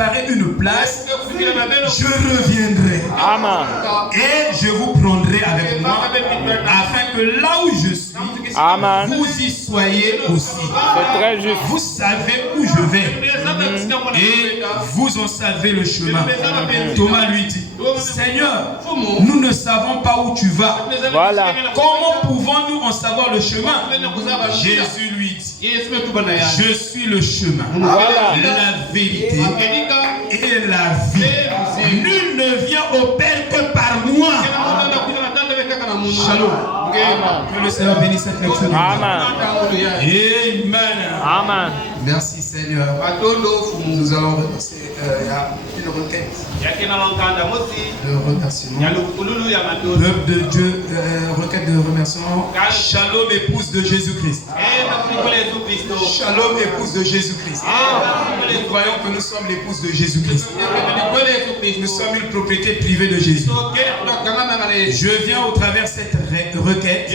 préparé une place, je reviendrai. Amen. Et je vous prendrai avec moi, afin que là où je suis, Amen. vous y soyez aussi. C'est très juste. Vous savez où je vais. Et vous en savez le chemin. Thomas lui dit, Seigneur, nous ne savons pas où tu vas. Voilà. Comment pouvons-nous en savoir le chemin? Jésus lui dit, je suis le chemin, Voilà. la vérité et la vie. Nul ne vient au Père que par moi. Shalom. Que le Seigneur bénisse cette lecture. Amen. Amen. Amen. Merci Seigneur. Nous allons remercier. Il y a une requête de remerciement. Peuple de Dieu, requête de remerciement. Shalom, épouse de Jésus-Christ. Shalom, épouse de Jésus-Christ. Nous croyons que nous sommes l'épouse de Jésus-Christ. Nous sommes une propriété privée de Jésus. Je viens au travers de cette requête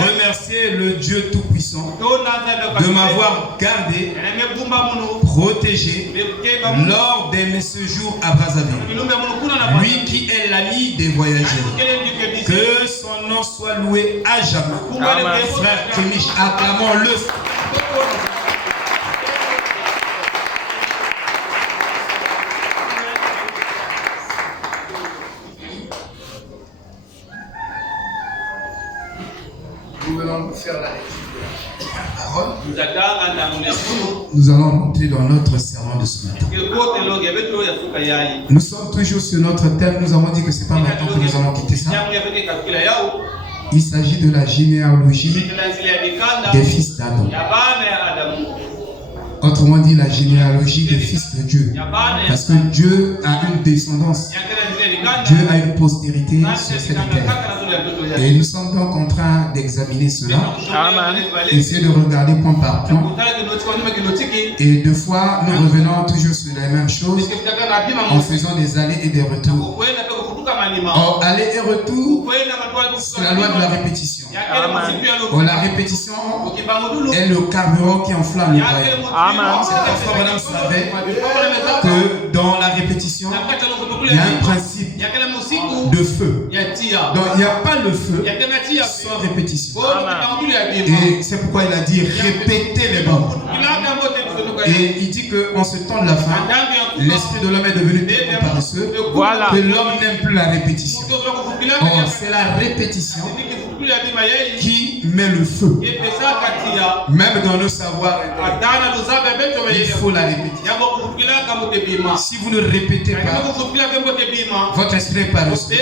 remercier le Dieu Tout-Puissant de m'avoir gardé, protégé lors de mes séjours à Brazzaville. Lui qui est l'ami des voyageurs. Que son nom soit loué à jamais. Amen. Frère Kémich, acclamons-le. Nous allons faire la lecture de la parole. Nous allons rentrer dans notre sermon de ce matin. Nous sommes toujours sur notre thème. Nous avons dit que ce n'est pas maintenant que nous allons quitter ça. Il s'agit de la généalogie des fils d'Adam. Autrement dit, la généalogie des fils de Dieu. Parce que Dieu a une descendance. Dieu a une postérité sur cette terre. Et nous sommes donc en train d'examiner cela. Amen. Essayer de regarder point par point. Et deux fois, nous revenons toujours sur les mêmes choses en faisant des allers et des retours. Or, aller et retour, c'est la loi de la répétition. Or, la répétition est le carburant qui enflamme le croyant. Amen. C'est pourquoi Madame savait que dans la répétition, il y a un principe de feu. Donc, il n'y a pas le feu sans répétition. Et c'est pourquoi il a dit répétez les mots. Et il dit qu'en ce temps de la fin, l'esprit de l'homme est devenu tellement paresseux Voilà. que l'homme n'aime plus la répétition. Or, c'est la répétition qui met le feu. Même dans nos savoirs, il faut la répétition. Si vous ne répétez pas, votre esprit est paresseux.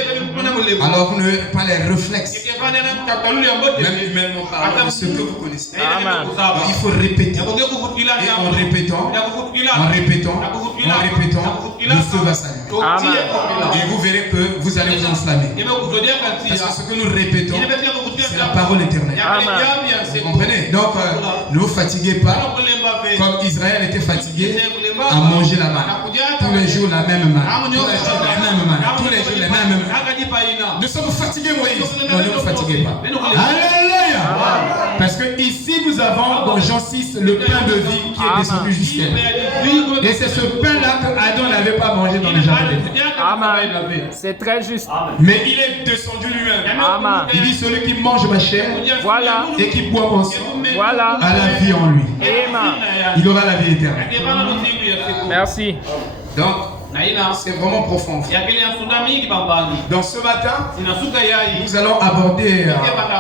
Alors vous n'avez pas les réflexes. Même humainement parlant, de ce que vous connaissez. Amen. Donc, il faut répéter. Et en répétant, le feu va s'allumer. Amen. Et vous verrez que vous allez vous enflammer. Parce que ce que nous répétons, c'est la parole éternelle. Amen. Vous comprenez? Donc, ne vous fatiguez pas. Comme Israël était fatigué à manger la manne. Tous les jours la même manne. Tous les jours la même manne. Tous les jours la même manne. Nous sommes fatigués, Moïse. Non, ne vous fatiguez pas. Alléluia. Parce que ici nous avons dans Jean 6 le pain de vie qui est descendu jusqu'à. Et c'est ce pain-là que Adam n'avait pas mangé dans le jardin d'Éden. Amen. C'est très juste. Mais il est descendu lui-même. Amen. Il dit celui qui mange ma chair Voilà. et qui boit mon sang Voilà. a la vie en lui. Amen. Il aura la vie éternelle. Merci. Donc, c'est vraiment profond. Donc ce matin, nous allons aborder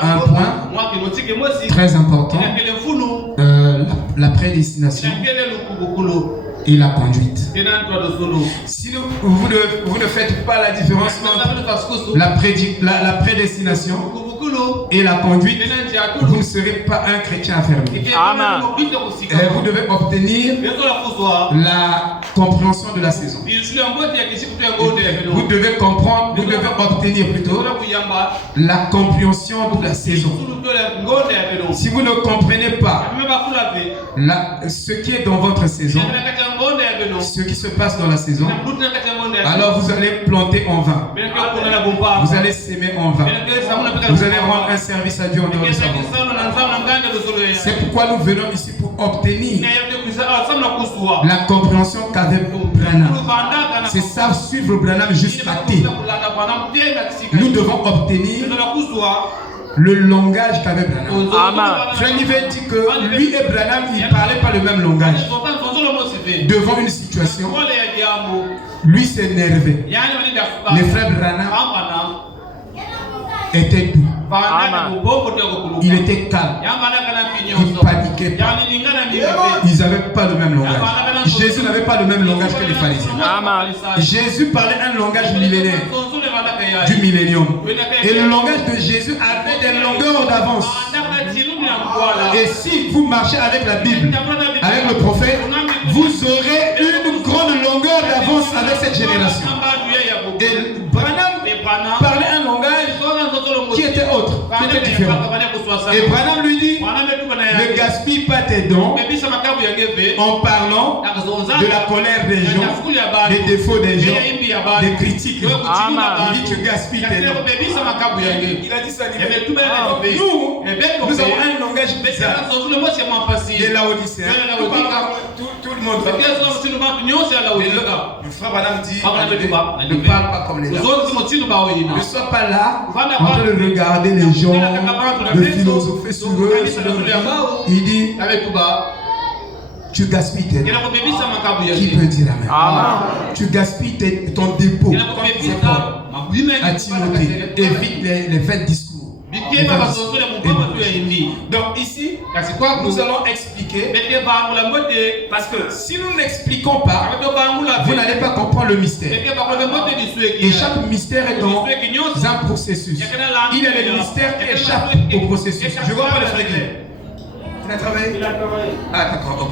un point très important, la prédestination et la conduite. Si vous ne faites pas la différence entre la prédestination et la conduite, vous ne serez pas un chrétien affirmé. Amen. Vous devez obtenir la compréhension de la saison. Vous devez comprendre, vous devez obtenir plutôt la compréhension de la saison. Si vous ne comprenez pas ce qui est dans votre saison, ce qui se passe dans la saison, alors vous allez planter en vain. Vous allez s'aimer en vain. Vous allez rendre un service à Dieu en dehors de sa volonté. C'est pourquoi nous venons ici pour obtenir La compréhension qu'avait Branham. C'est ça, suivre Branham jusqu'à T. Nous devons obtenir le langage qu'avait Branham. Frère Nivet dit que lui et Branham, ils ne parlaient pas le même langage. Devant une situation, lui s'énervait. Le frère Branham était doux. Il était calme. Il paniquait pas. Ils n'avaient pas le même langage. Jésus n'avait pas le même langage que les pharisiens. Jésus parlait un langage millénaire, du millénium. Et le langage de Jésus avait des longueurs d'avance. Et si vous marchez avec la Bible, avec le prophète, vous aurez une grande longueur d'avance avec cette génération. Et Branham parlait un langage qui était autre, qui était différent. Et Branham lui dit, ne gaspille pas tes dons en parlant de la colère des gens, des défauts des gens, des critiques. Il dit, tu gaspilles tes dons. Il a dit ça. Nous avons un langage bizarre. Les Laodicéens. Tout le monde. Le frère Branham dit, ne parle pas comme les Laodicéens. Ne sois pas là en train de regarder les gens, de philosopher sur eux. Il dit, tu gaspilles tes dons. Qui peut dire amen? Tu gaspilles ton dépôt. À Timothée, évite les vains discours. Donc ici, nous allons expliquer, parce que si nous n'expliquons pas, vous n'allez pas comprendre le mystère. Et chaque mystère est dans un processus. Il y a des mystères qui échappent au processus. Je vois pas le frère. Tu as travaillé? Ah d'accord, ok.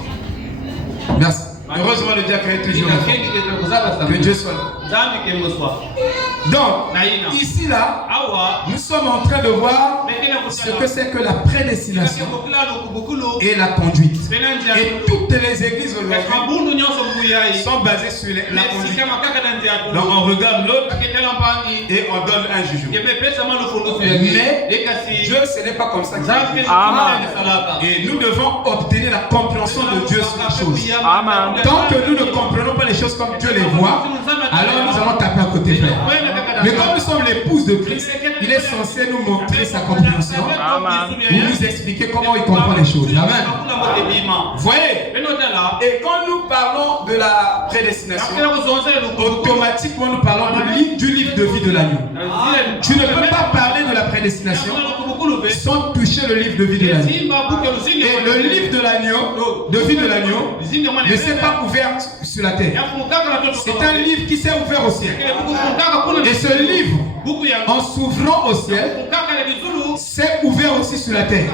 Merci. Heureusement le diacre est toujours là. Que Dieu soit là. Donc, ici là, nous sommes en train de voir ce que c'est que la prédestination et la conduite. Et toutes les églises aujourd'hui sont basées sur la conduite. Donc on regarde l'autre et on donne un jugement. Mais Dieu, ce n'est pas comme ça. Et nous devons obtenir la compréhension de Dieu sur les choses. Tant que nous ne comprenons pas les choses comme Dieu les voit, alors nous allons taper à côté, frère. Mais comme nous sommes l'épouse de Christ, il est censé nous montrer sa compréhension, ou nous expliquer comment il comprend les choses. Amen. Voyez. Et quand nous parlons de la prédestination, automatiquement nous parlons du livre de vie de l'agneau. Tu ne peux pas parler de la prédestination sans toucher le livre de vie de l'agneau. Et le livre de l'agneau, de vie de l'agneau, ne s'est pas ouvert sur la terre. C'est un livre qui s'est ouvert au ciel. Et ce livre, en s'ouvrant au ciel, s'est ouvert aussi sur la terre.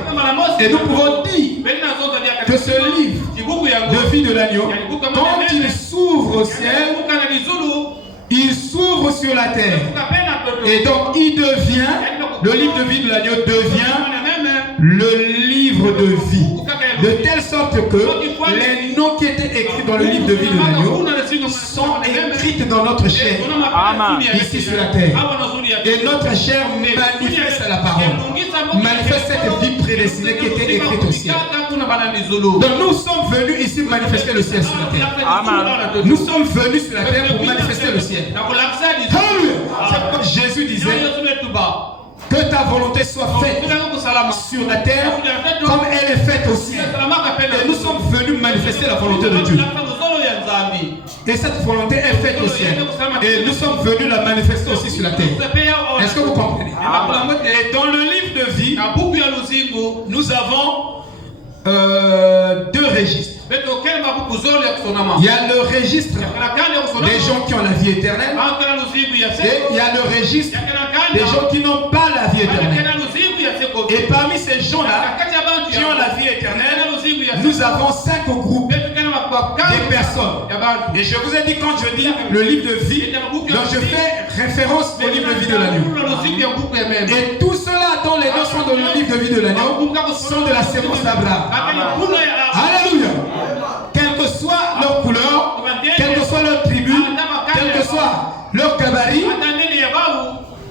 Et nous pouvons dire que ce livre de vie de l'agneau, quand il s'ouvre au ciel, il s'ouvre sur la terre. Et donc il devient, le livre de vie de l'agneau devient le livre de vie. De telle sorte que les noms qui étaient écrits dans le livre de vie de l'agneau sont écrits dans notre chair, ici sur la terre. Et notre chair manifeste la parole, manifeste cette vie prédestinée qui était écrite au ciel. Donc nous sommes venus ici manifester le ciel sur la terre. Nous sommes venus sur la terre pour manifester le ciel. C'est comme Jésus disait, que ta volonté soit faite sur la terre comme elle est faite au ciel. Et nous sommes venus manifester la volonté de Dieu. Et cette volonté est faite au ciel. Et nous sommes venus la manifester aussi sur la terre. Est-ce que vous comprenez? Et dans le livre de vie, nous avons deux registres. Il y a le registre des gens qui ont la vie éternelle. Et il y a le registre des gens qui n'ont pas la vie éternelle. Et parmi ces gens-là qui ont la vie éternelle, nous avons 5 groupes des personnes. Et je vous ai dit, quand je dis le livre de vie, donc je fais référence au livre de vie de l'agneau. Et tout cela dont les noms sont dans le livre de vie de l'agneau sont de la sémence d'Abraham. Alléluia. Quelle que soit leur couleur, quelle que soit leur tribu, quel que soit leur gabarit,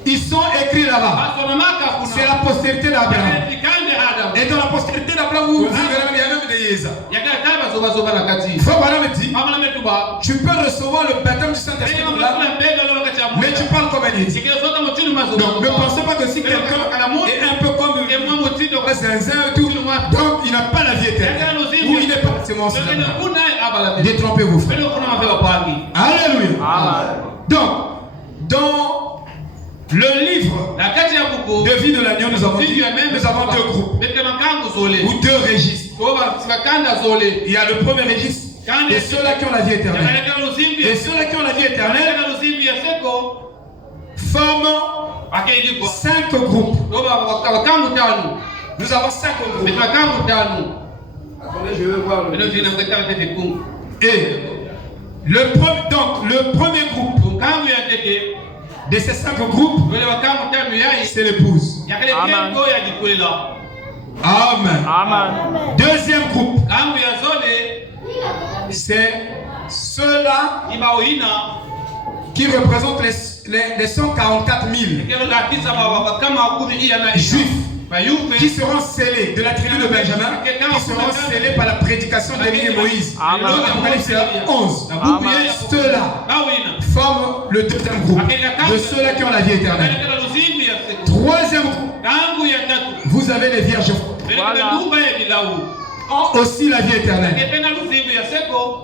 ils sont écrits là-bas. C'est la postérité d'Abraham. Et dans la postérité d'Abraham, vous verrez, il y a même des Yéza. Voilà me dit, tu peux recevoir le baptême du Saint-Esprit là, mais tu parles comme un idiot. Donc ne pensez pas que si quelqu'un est un peu comme zinzin et tout, donc il n'a pas la vie éternelle. Ou il n'est pas forcément ça. Détrompez-vous, frère. Alléluia. Donc, dans le livre de vie de l'agneau, nous avons deux groupes ou deux registres. Il y a le premier registre et ceux-là qui ont la vie éternelle. Et ceux-là qui ont la vie éternelle forment 5 groupes. Nous avons 5 groupes. Attendez, je vais voir Et le premier groupe de ces 5 groupes, c'est l'épouse. Amen. Deuxième groupe, c'est ceux-là qui représentent les 144 000 juifs qui seront scellés de la tribu de Benjamin, qui seront scellés par la prédication d'Élie et Moïse. Apocalypse 11. Ceux-là forment le deuxième groupe de ceux-là qui ont la vie éternelle. Troisième groupe, vous avez les vierges ont aussi la vie éternelle.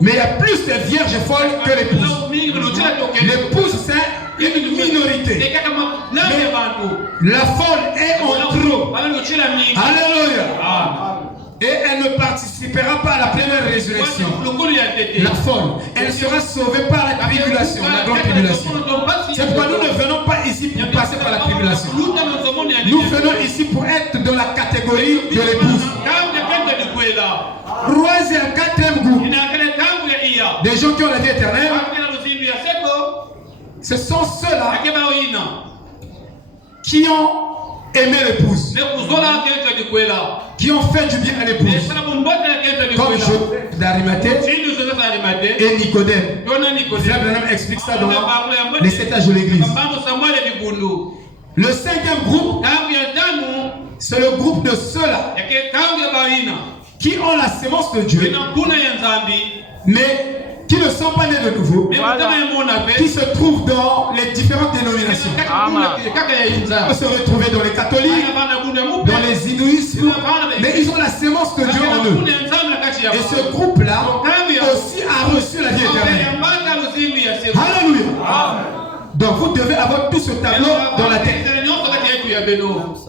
Mais il y a plus de vierges folles que l'épouse. L'épouse, c'est une minorité. Mais la folle est en trop. Alléluia. Et elle ne participera pas à la première résurrection. La folle, elle sera sauvée par la tribulation, la grande tribulation. C'est pourquoi nous ne venons pas ici pour passer par la tribulation. Nous venons ici pour être dans la catégorie de l'épouse. Troisième, quatrième groupe des gens qui ont la vie éternelle, ce sont ceux-là qui ont aimé l'épouse, qui ont fait du bien à l'épouse, comme Joseph d'Arimathée et Nicodème. Frère Branham explique ça dans les 7 âges de l'église. Le 5e groupe, c'est le groupe de ceux-là qui ont la sémence de Dieu, mais qui ne sont pas nés de nouveau, qui se trouvent dans les différentes dénominations. On peut se retrouver dans les catholiques, dans les hindouismes, mais ils ont la sémence de Dieu en eux. Et ce groupe-là aussi a reçu la vie éternelle. Alléluia. Donc vous devez avoir tout ce tableau dans la tête.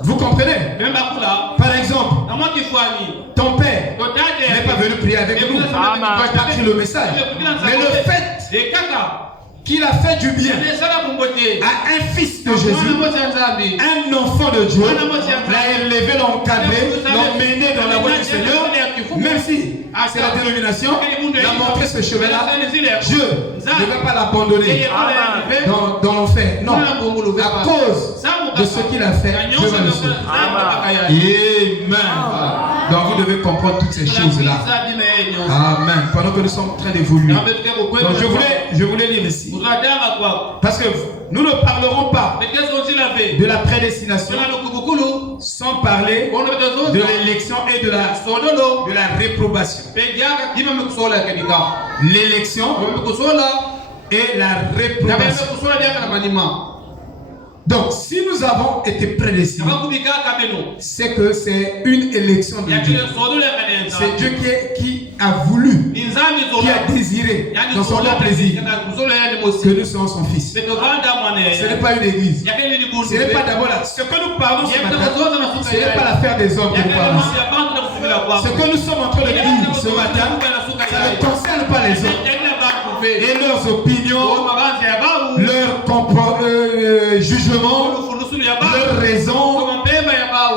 Vous comprenez? Par exemple, ton père n'est pas venu prier avec nous. Il n'a pas pris le message. Mais le fait qu'il a fait du bien à un fils de Jésus, un enfant de Dieu, l'a élevé, l'a encadré, l'a mené dans la voie du Seigneur, même si c'est la dénomination, l'a montré ce chemin-là, Dieu ne va pas l'abandonner dans l'enfer. Non, à cause de ce qu'il a fait, Dieu va le sauver. Amen. Donc vous devez comprendre toutes ces choses-là. Amen. Pendant que nous sommes en train d'évoluer. Donc je voulais lire ici. Parce que nous ne parlerons pas de la prédestination sans parler de l'élection et de la réprobation. L'élection et la réprobation. Donc, si nous avons été prédestinés, c'est que c'est une élection de Dieu. C'est Dieu qui a voulu, qui a désiré dans son bon plaisir que nous soyons son fils. Ce n'est pas une église. Ce n'est pas d'abord là. Ce que nous parlons ce matin, ce n'est pas l'affaire des hommes que nous parlons. Ce que nous sommes en train de dire ce matin, ça ne concerne pas les hommes. Et leurs opinions, leurs jugements, leurs raisons,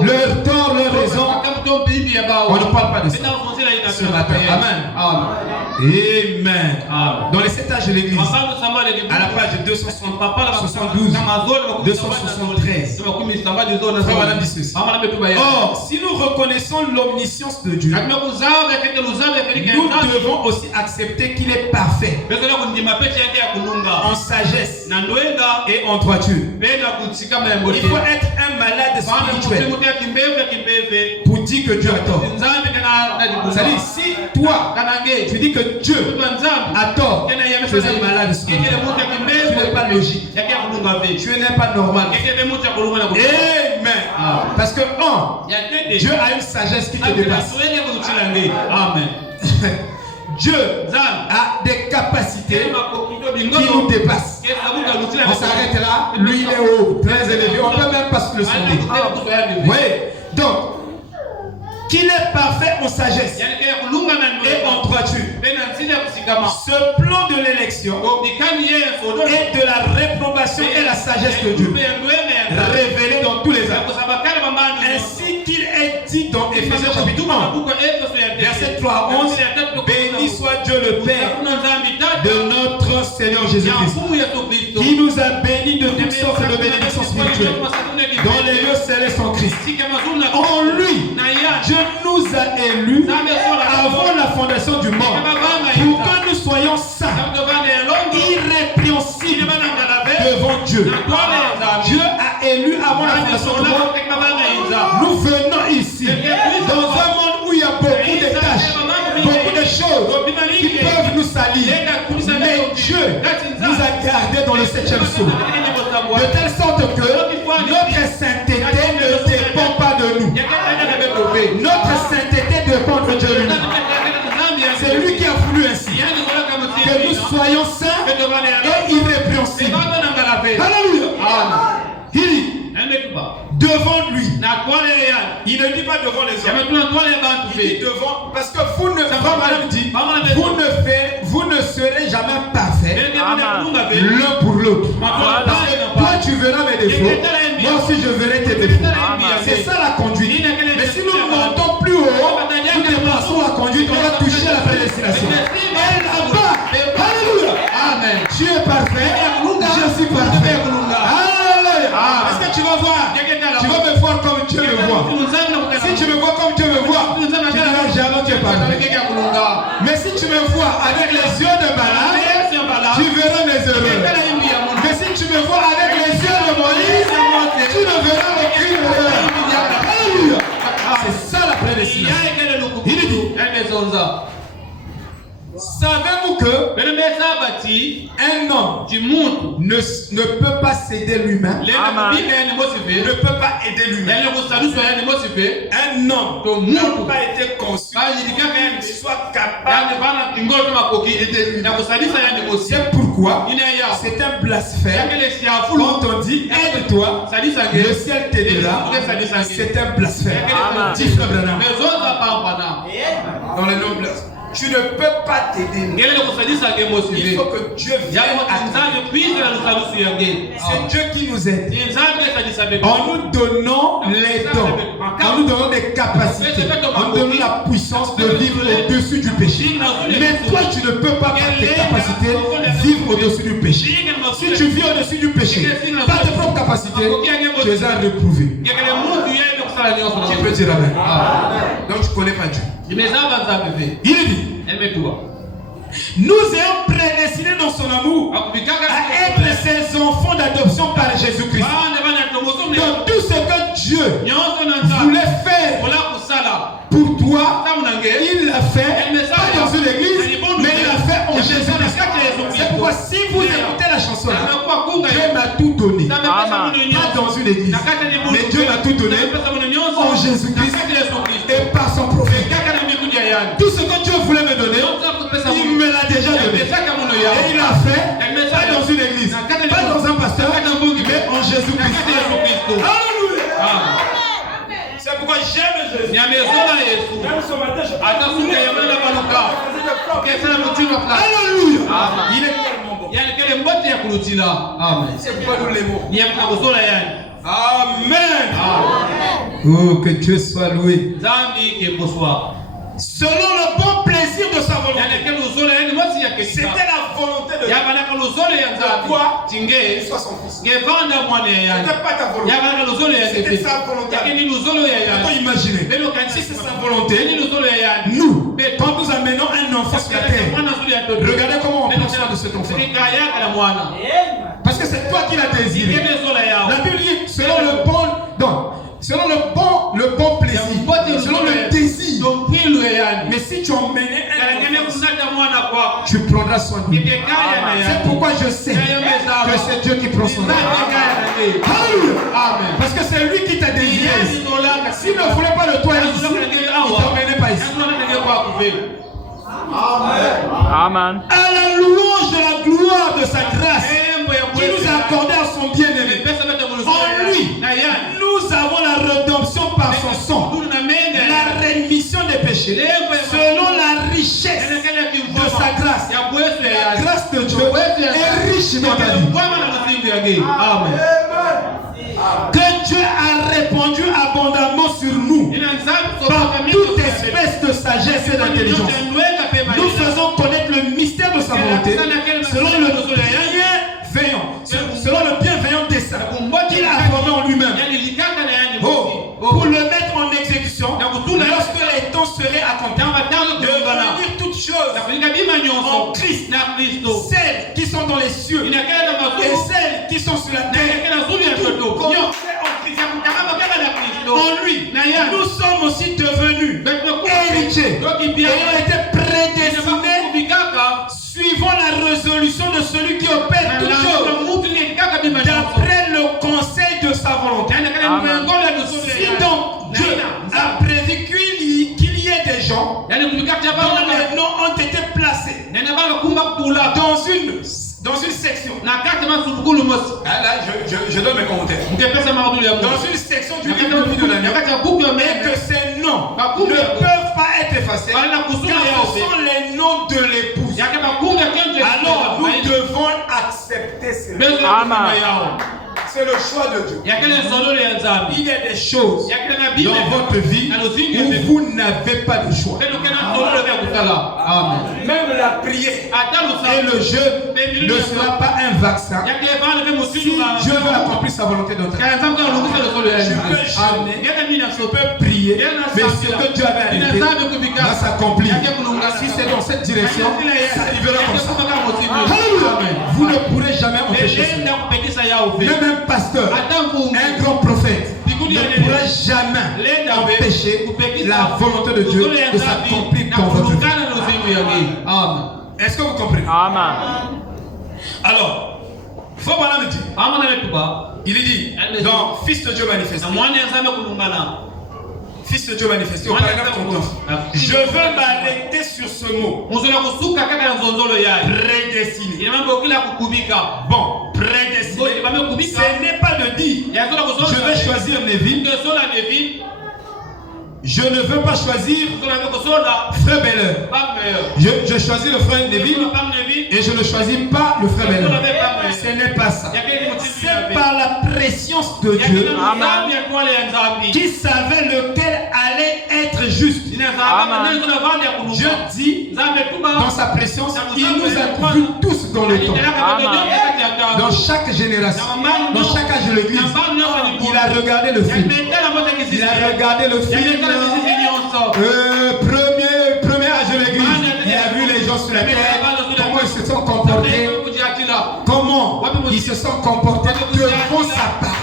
leurs torts, leurs raisons. On ne parle pas de ça ce matin. Amen. Amen. Dans les 7 âges de l'église, à la page 272, 273, Madame dit ceci. Or, si nous reconnaissons l'omniscience de Dieu, nous devons aussi accepter qu'il est parfait en sagesse et en droiture. Il faut être un malade spirituel pour dire que Dieu a tort. C'est-à-dire, si toi, tu dis que Dieu a tort, tu es malade. Tu n'es pas logique. Tu n'es pas normal. Amen. Parce que, Dieu a une sagesse qui te dépasse. Amen. Dieu a des capacités qui nous dépassent. On s'arrête là. Lui, il est haut, très élevé. On ne peut même pas se le sonder. Oui. Donc, qu'il est parfait en sagesse et en droiture. Ce plan de l'élection et de la réprobation et la sagesse de Dieu révélé dans tous les âges. Ainsi qu'il est dit dans Éphésiens chapitre 1, verset 3 à 11, béni soit Dieu le Père de notre Seigneur Jésus-Christ, qui nous a bénis de toutes sortes de bénédictions spirituelles dans les lieux célestes en Christ. En lui, Dieu nous a élus avant la fondation du monde pour que nous soyons saints, irrépréhensibles devant Dieu. Dieu a élu avant la fondation du monde. Nous venons ici dans un monde où il y a beaucoup de tâches, beaucoup de choses qui peuvent nous salir. Mais Dieu nous a gardés dans le 7e sceau, de telle sorte que notre sainteté ne dépend pas de nous. Notre sainteté dépend de Dieu lui-même. C'est lui qui a voulu ainsi que nous soyons saints et irrépréhensibles. Alléluia. Il dit devant lui. Il ne dit pas devant les hommes. Il dit devant, parce que vous ne serez jamais parfaits l'un pour l'autre. Toi tu verras mes défauts, moi aussi je verrai tes défauts. C'est ça la conduite. Mais si nous ne montons plus haut, nous dépassons la conduite, on va toucher la prédestination. Et là-bas, alléluia. Amen. Tu es parfait, je suis parfait. Alléluia. Est-ce que tu vas voir? Tu vas me voir comme Dieu me voit. Si tu me vois comme Dieu me voit, tu diras jamais tu es parfait. Mais si tu me vois avec les yeux de malade, tu verras mes erreurs. Mais si tu me vois avec les yeux de Moïse, tu ne verras aucune erreur. Alléluia. C'est ça la prédestination. Il dit, savez-vous que un homme ne peut pas s'aider lui-même, ne peut pas aider lui-même. Un homme n'a pas été conçu qu'il soit capable d'aider lui-même. C'est pourquoi c'est un blasphème quand on dit aide-toi, le ciel t'aidera. C'est un blasphème. Dis frère Branham, dans le nom de blasphème. Tu ne peux pas t'aider. Il faut que Dieu vienne à toi. C'est Dieu qui nous aide. En nous donnant les dons, en nous donnant des capacités, en nous donnant la puissance de vivre au-dessus du péché. Mais toi, tu ne peux pas, par tes capacités, vivre au-dessus du péché. Si tu vis au-dessus du péché, par tes propres capacités, tu es un réprouvé. Qui peut dire amen? Donc tu ne connais pas Dieu. Il dit, nous ayons prédestiné dans son amour à être ses enfants d'adoption par Jésus-Christ. Donc tout ce que Dieu voulait faire pour toi, il l'a fait, pas dans une église, mais il l'a fait en Jésus-Christ. C'est pourquoi si vous écoutez la chanson, Dieu m'a tout donné, pas dans une église, mais Dieu m'a tout donné en Jésus-Christ et par son prophète. Tout ce que Dieu voulait me donner, il me l'a déjà donné. Et il l'a fait, pas dans une église, pas dans un pasteur, mais en Jésus-Christ. Alléluia. C'est pourquoi j'aime Jésus. Même ce matin, je alléluia. Il est tellement bon. Amen. C'est pourquoi nous l'aimons. Amen. Oh, que Dieu soit loué. Selon le bon plaisir de sa volonté. C'était la volonté de Dieu. Toi, qu'il soit son fils. C'était pas ta volonté. C'était sa volonté. On peut imaginer. Si c'est sa volonté, nous, quand nous amenons un enfant sur la terre, regardez comment on prend soin de cet enfant. Parce que c'est toi qui l'as désiré. La Bible dit, selon le bon plaisir, selon le désir Et si tu emmenais un enfant, tu prendras soin de lui. C'est pourquoi je sais que c'est Dieu qui prend son enfant. Amen. Parce que c'est lui qui t'a désiré. S'il ne voulait pas de toi ici, il ne t'emmènait pas ici. Amen. À la louange de la gloire de sa grâce qui nous a accordé à son bien-aimé. En lui, nous avons la rédemption par son sang, la rémission des péchés, selon la richesse de sa grâce. La grâce de Dieu est riche dans ta vie. Amen. Que Dieu a répandu abondamment sur nous par toute espèce de sagesse et d'intelligence. Nous faisons connaître le mystère de sa volonté selon le bienveillant dessein qu'il a formé en lui-même. Pour le mettre en exécution, lorsque les temps seraient accomplis, de devenir toutes choses en Christ, celles qui sont dans les cieux et celles qui sont sur la terre. En lui, nous sommes aussi devenus héritiers, ayant été prédestinés suivant la résolution de celui qui opère toutes choses d'après le conseil de sa volonté. Si donc Dieu a prévu qu'il y ait des gens dont les noms ont été placés dans une section. Là, je donne mes commentaires. Dans une section du livre de l'agneau, et que ces noms ne peuvent pas être effacés, car ce sont les noms de l'épouse. Alors nous devons accepter ces noms. C'est le choix de Dieu. Il y a des choses dans votre vie où vous n'avez pas de choix. Amen. Même la prière et le jeûne ne sera pas un vaccin si Dieu veut accomplir sa volonté dans ta vie. Je peux jeûner, je peux prier, mais ce que Dieu avait arrêté va s'accomplir. Si c'est dans cette direction, ça arrivera comme ça. Amen. Vous ne pourrez jamais empêcher ça. Même un pasteur, un grand prophète ne pourra jamais empêcher la volonté de Dieu de s'accomplir dans votre vie. Amen. Est-ce que vous comprenez? Amen. Alors, il est dit dans Fils de Dieu manifesté. Fils de Dieu manifesté au paragraphe 39. Je veux m'arrêter sur ce mot. Prédestiné. Bon, prédestiné. Ce n'est pas de dire je vais choisir Neville. Je ne veux pas choisir frère Beller. Je choisis le frère Neville et je ne choisis pas le frère Beller. Ce n'est pas ça. C'est par la préscience de Dieu qui savait lequel allait être juste. Dieu dit dans sa préscience, il nous a vus tous dans le temps. Dans chaque génération, dans chaque âge de l'église, il a regardé le film. Il a regardé le film. Premier âge de l'église, il a vu les gens sur la terre, comment ils se sont comportés, comment ils se sont comportés devant sa part.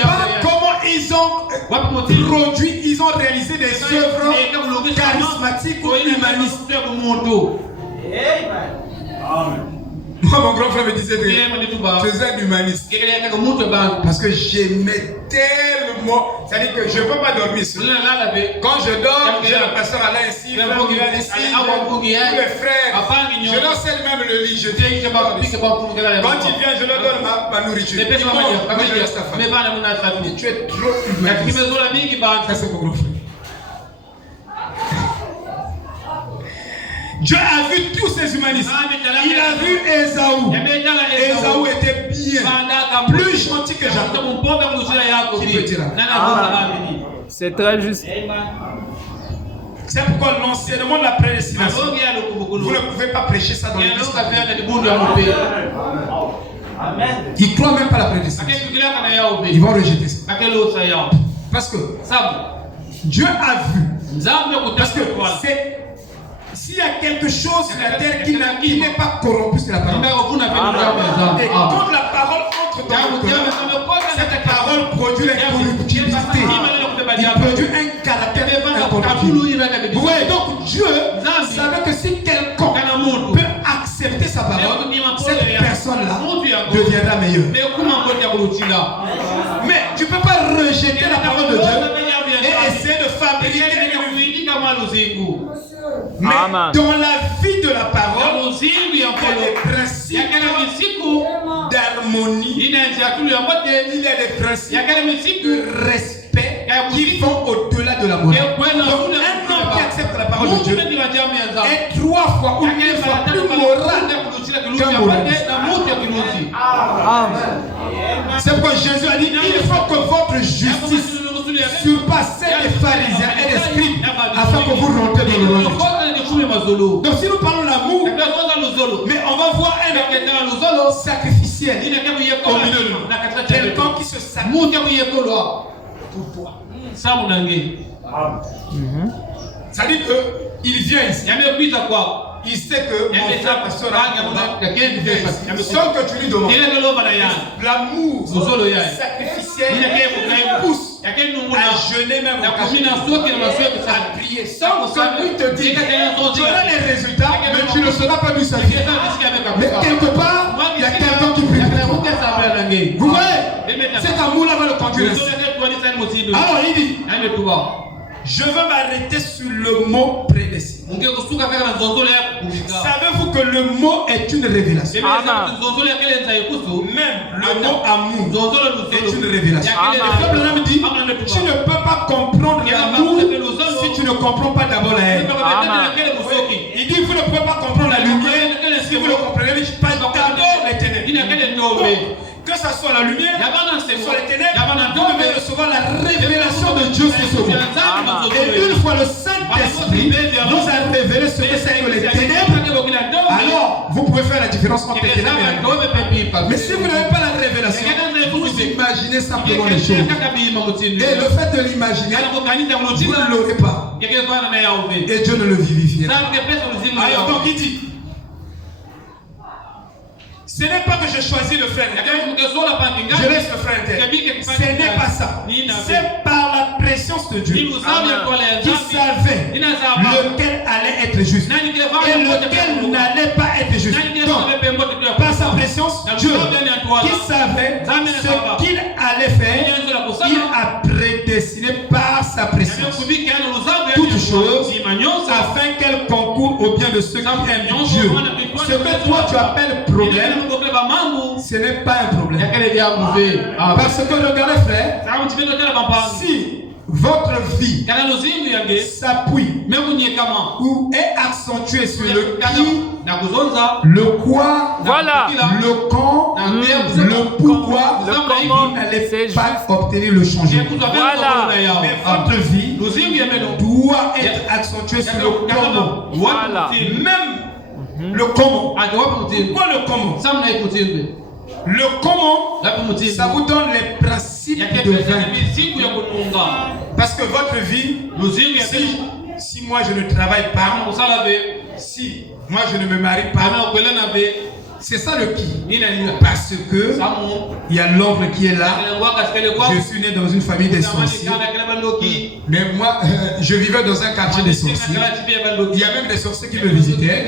Pas comment ils ont produit, ils ont réalisé des œuvres charismatiques ou humanistes. Amen. Moi, mon grand frère me disait que je faisais un humaniste. Parce que j'aimais tellement. C'est-à-dire que je ne peux pas dormir ici. Quand je dors, j'ai le pasteur Alain ici, tous les frères. Je leur cède même le lit. Quand il vient, je leur donne ma nourriture. Tu es trop humaniste. Ça, c'est mon grand frère. Dieu a vu tous ces humanistes. Il a vu Ésaü. Ésaü était bien, plus gentil que Jacob. Qui peut dire? C'est très juste. C'est pourquoi l'enseignement de la prédestination, vous ne pouvez pas prêcher ça dans l'église. Ils ne croient même pas la prédestination. Ils vont rejeter ça. Parce que Dieu a vu. Parce que c'est. S'il y a quelque chose sur la terre qui n'est pas corrompu, c'est la parole. Et quand la parole entre dans le cœur, cette parole produit l'incorruptibilité. Il produit un caractère incorruptible. vie. Vous voyez, donc Dieu savait que si quelqu'un peut accepter sa parole, cette personne-là deviendra meilleure. Mais tu ne peux pas rejeter la parole de Dieu et essayer de fabriquer une vie. Mais dans la vie de la parole, il y a des principes d'harmonie, il y a des principes de respect qui vont au-delà de la morale. Donc un homme qui accepte la parole de Dieu est 3 fois ou 4 fois plus moral qu'un moraliste. C'est pourquoi Jésus a dit, il faut que votre justice surpasse celle des pharisiens et des scribes afin que vous rentrez dans le royaume. Donc si nous parlons de l'amour, mais on va voir un sacrificiel au milieu de nous. Quelqu'un qui se sacrifie pour toi. Ça dit qu'il vient ici. Il sait que mon frère pasteur sans que tu lui demandes. L'amour sacrificiel pousse à jeûner même à prier sans que lui te dise tu auras les résultats mais tu ne sauras pas d'où ça vient. Mais quelque part il y a quelqu'un qui prie pour toi. Vous voyez, cet amour là va le conduire. Alors il dit, je veux m'arrêter sur le mot prédestiné. Savez-vous que le mot est une révélation? Même le mot amour est une révélation. Le peuple dit, tu ne peux pas comprendre l'amour si tu ne comprends pas d'abord la haine. Il dit, vous ne pouvez pas comprendre la lumière si vous ne comprenez pas d'abord les ténèbres. Que ce soit la lumière, soit les ténèbres, nous devons recevoir la révélation de Dieu sur ce monde. Et une fois le Saint-Esprit nous a révélé ce que c'est que les ténèbres, alors vous pouvez faire la différence entre les ténèbres et la lumière. Mais si vous n'avez pas la révélation, vous imaginez simplement les choses. Et le fait de l'imaginer, vous ne l'aurez pas. Et Dieu ne le vivifiera. Alors donc il dit, ce n'est pas que je choisis de faire. Je laisse le frère interne. Ce n'est pas ça. C'est par la présence de Dieu qui savait lequel allait être juste et lequel n'allait pas être juste. Donc, par sa présence, Dieu qui savait ce qu'il allait faire, il a prédestiné par sa présence toutes choses afin qu'elle concourt au bien de ceux qui aiment Dieu. Ce que toi tu appelles problème, ce n'est pas un problème. Parce que regardez frère, si votre vie s'appuie ou est accentuée sur le qui, le quoi, voilà, le quand, le pourquoi, vous n'allez pas obtenir le changement. Voilà. Mais votre vie doit être accentuée sur le comment. Voilà. Même le comment. Pourquoi le comment? Le comment, ça vous donne les principes de vaincre. Parce que votre vie, si moi je ne travaille pas, si moi je ne me marie pas, c'est ça le qui. Parce que il y a l'ombre qui est là. Je suis né dans une famille des sorciers. Mais moi, je vivais dans un quartier des sorciers. Il y a même des sorciers qui me visitaient.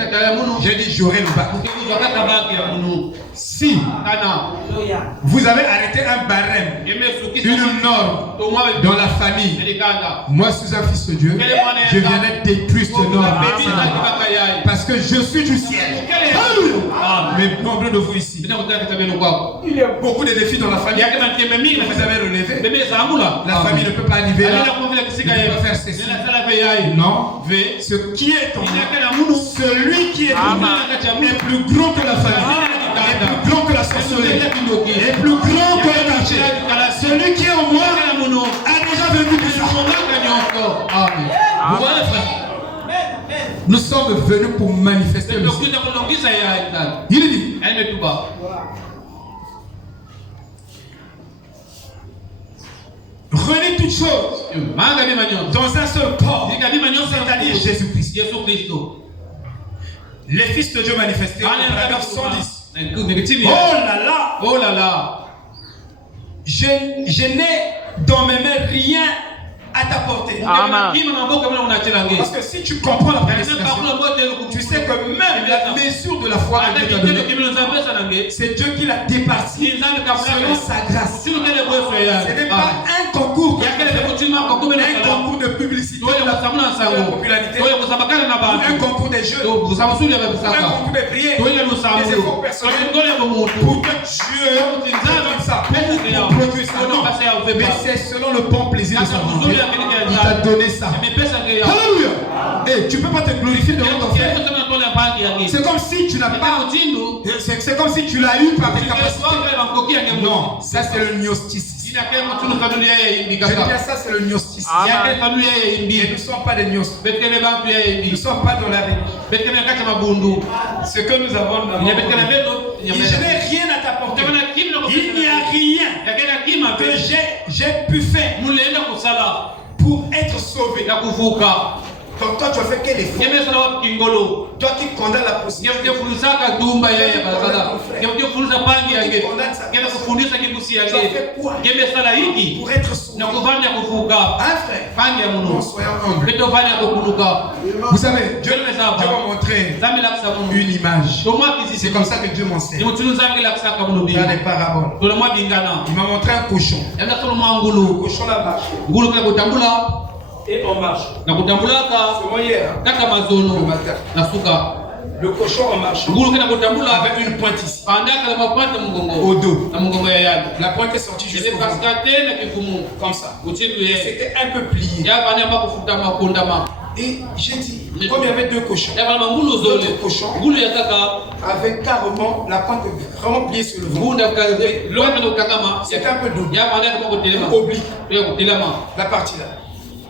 J'ai dit, j'aurai le bac. Si vous avez arrêté un barème, une norme dans la famille, moi je suis un fils de Dieu, je viendrai détruire cette norme. Parce que je suis du ciel. Mais nombre de vous ici, il y a beaucoup de défis dans la famille. Vous avez relevé. La famille ne peut pas arriver là. Ne peut pas faire ceci. Non. Ce qui est ton celui qui est ton est plus grand que la famille, est plus grand que la sorcellerie, est plus grand que le quartier. Celui qui est en moi a déjà vécu tout ça. Amen. Vous voyez frère, nous sommes venus pour manifester le Seigneur. Il dit, renez toutes choses dans un seul corps, c'est-à-dire Jésus-Christ. Les fils de Dieu manifestés, paragraphe 110. Oh là là, je n'ai dans mes mains rien à ta portée. Parce que si tu comprends la prédestination, tu sais que même la mesure de la foi que Dieu t'a donnée, c'est Dieu qui l'a départie selon sa grâce. Ce n'est pas un concours, un concours de publicité, de la popularité, un concours des jeux, un concours de prières, des efforts personnels pour que Dieu donne ça, pour produire ça. Non, mais c'est selon le bon plaisir de sa volonté. Il t'a donné ça. Alléluia. Et tu ne peux pas te glorifier devant ton frère. C'est comme si tu n'as pas. C'est comme si tu l'as eu par tes capacités. Non, ça c'est le gnosticisme. Je dis ça, c'est le gnosticisme. Et nous ne sommes pas des gnostiques. Nous ne sommes pas dans la religion. Ce que nous avons dans notre vie. Je n'ai rien à t'apporter. Il n'y a rien que j'ai pu faire pour être sauvé. Donc toi tu as fait quel effort? Toi qui condamnes la possibilité. Tu as fait quoi pour être sauvé? Un frère, soyons humbles. Vous savez, Dieu m'a montré une image. C'est comme ça que Dieu m'enseigne. Il y a des paraboles. Il m'a montré un cochon. Le cochon là-bas. Et on marche. C'est moi hier. Le matin. Le cochon en marche avec une pointe ici. Au dos. La pointe est sortie juste comme ça. C'était un peu plié. Et j'ai dit, comme il y avait deux cochons, l'autre cochon avait carrément la pointe vraiment pliée sur le ventre. C'était un peu double. Oblique. La partie là.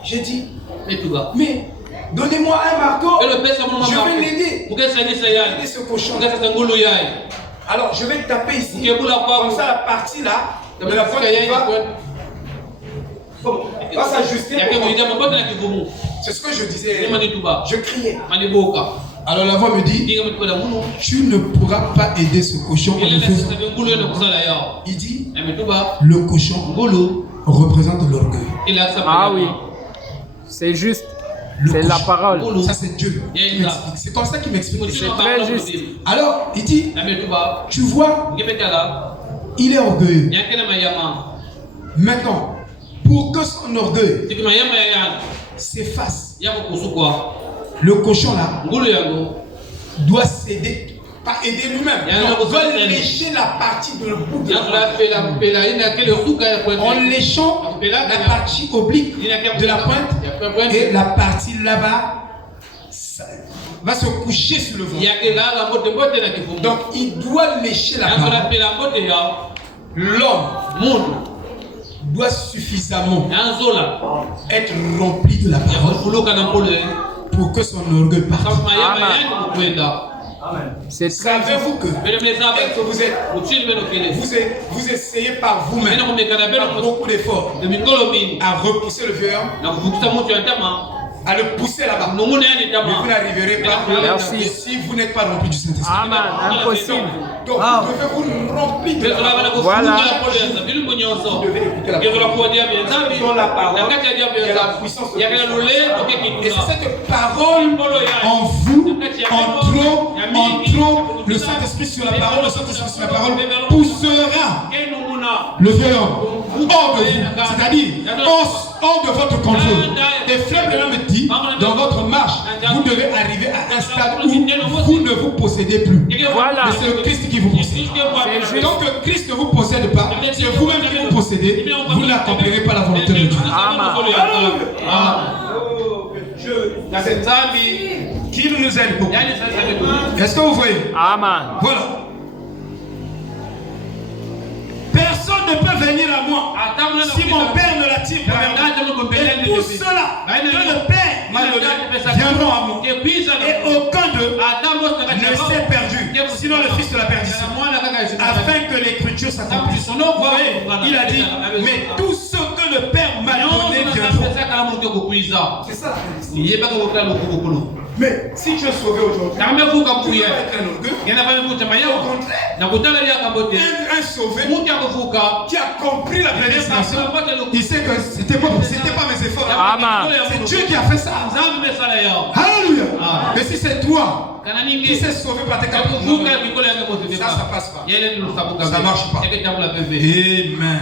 J'ai dit, mais donnez-moi un marteau, je vais l'aider. Aider ce cochon. Alors je vais taper ici. Comme ça la partie là, de la pointe va s'ajuster. C'est ce que je disais. Je criais. Alors la voix me dit, tu ne pourras pas aider ce cochon en le faisant. Il dit, le cochon représente l'orgueil. Ah oui, c'est juste. C'est la parole. Ça c'est Dieu. C'est comme ça qu'il m'explique. C'est très juste. Alors il dit, tu vois, il est orgueilleux. Maintenant, pour que son orgueil s'efface, le cochon là doit céder. Pas aider lui-même. On doit lécher la partie de le bout de en léchant la partie oblique de la pointe et la partie là-bas va se coucher sur le ventre. Donc il doit lécher la partie. L'homme doit suffisamment être rempli de la parole pour que son orgueil parte. Savez-vous que vous essayez par vous-même, par beaucoup d'efforts, à repousser le vieux homme, à le pousser là-bas. Mais vous n'arriverez pas. Merci. Si vous n'êtes pas rempli du Saint-Esprit. Amen. Impossible. Donc vous devez vous remplir de la parole. Voilà. Vous devez écouter la parole. Dans la parole, il y a la puissance de Dieu. Et c'est cette parole en vous, en trop, le Saint-Esprit sur la parole, le Saint-Esprit sur la parole poussera le vieux homme hors de vous, c'est-à-dire hors de votre contrôle. Et Frère Branham me dit, dans votre marche, vous devez arriver à un stade où vous ne vous possédez plus. Voilà. Mais c'est le Christ qui vous possède. Tant que Christ ne vous possède pas, c'est vous-même qui vous possédez, vous n'accomplirez pas la volonté de Dieu. Qui nous aide beaucoup. Est-ce que vous voyez? Amen. Voilà. Personne ne peut venir à moi si mon Père ne l'attire pas. Et tout cela que le Père m'a donné viendront à moi. Et aucun d'eux ne s'est perdu, sinon le Fils de la perdition, afin que l'écriture s'accomplisse. Vous voyez, il a dit, mais tout ce que le Père m'a donné viendront. C'est ça la Mais si tu es sauvé aujourd'hui, tu vas être un orgueil. Au contraire, un sauvé qui a compris la prédestination, il sait que c'était pas mes efforts. C'est Dieu qui a fait ça. Alléluia. Mais si c'est toi qui s'est sauvé par tes capacités, ça passe pas. Ça marche pas.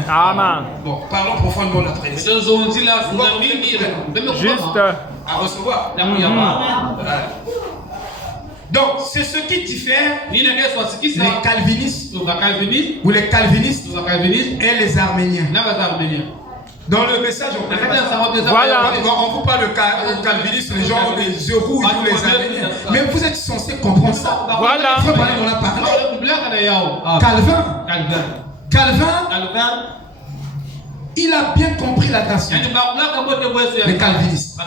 Amen. Bon, parlons profondément de la prédestination. Juste. À recevoir. Donc, c'est ce qui diffère les calvinistes ou les calvinistes et les arméniens. Dans le message, on vous parle de calvinistes, les gens ont des yeux rouges ou les arméniens. Mais vous êtes censés comprendre ça. Voilà. On a parlé. Calvin, il a bien compris la nation. Les calvinistes.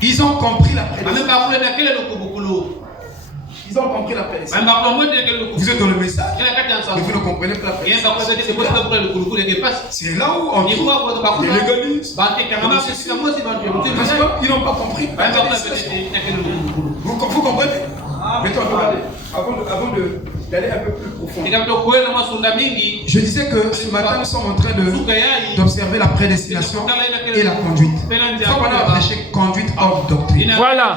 Ils ont compris la prédestination. Ils ont compris la prédestination. Vous êtes dans le message, mais vous ne comprenez pas la prédestination. C'est là où on trouve les légalistes. Ils n'ont pas compris. Vous comprenez? Mettons, regardez, avant d'aller un peu plus profond. Je disais que ce matin, nous sommes en train d'observer la prédestination et la conduite. Il faut qu'on a prêché conduite hors doctrine. Voilà.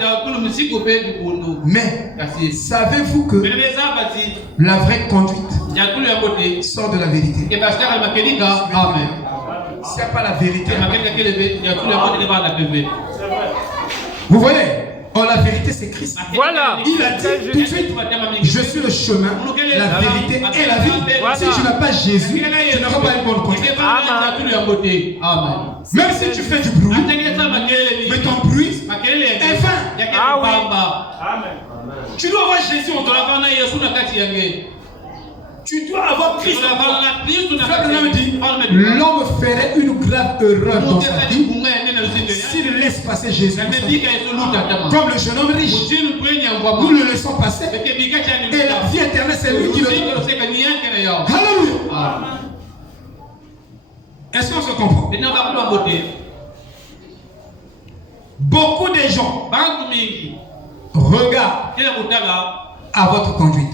Mais savez-vous que la vraie conduite sort de la vérité? S'il n'y a pas la vérité, vous voyez? Oh, la vérité, c'est Christ. Voilà. Il a dit tout de suite, je suis le chemin, la vérité et la vie. Voilà. Si tu n'as pas Jésus, tu n'auras pas une bonne conduite. Même si tu fais du bruit, mais ton bruit est vain. Ah oui. Tu dois avoir Jésus en toi. Tu dois avoir Christ en toi. L'homme dit, l'homme ferait une grave erreur dans sa vie s'il laisse passer Jésus. Comme le jeune homme riche. Nous le laissons passer. Et la vie éternelle, c'est lui qui le trouve. Alléluia. Est-ce qu'on se comprend? Beaucoup de gens regardent à votre conduite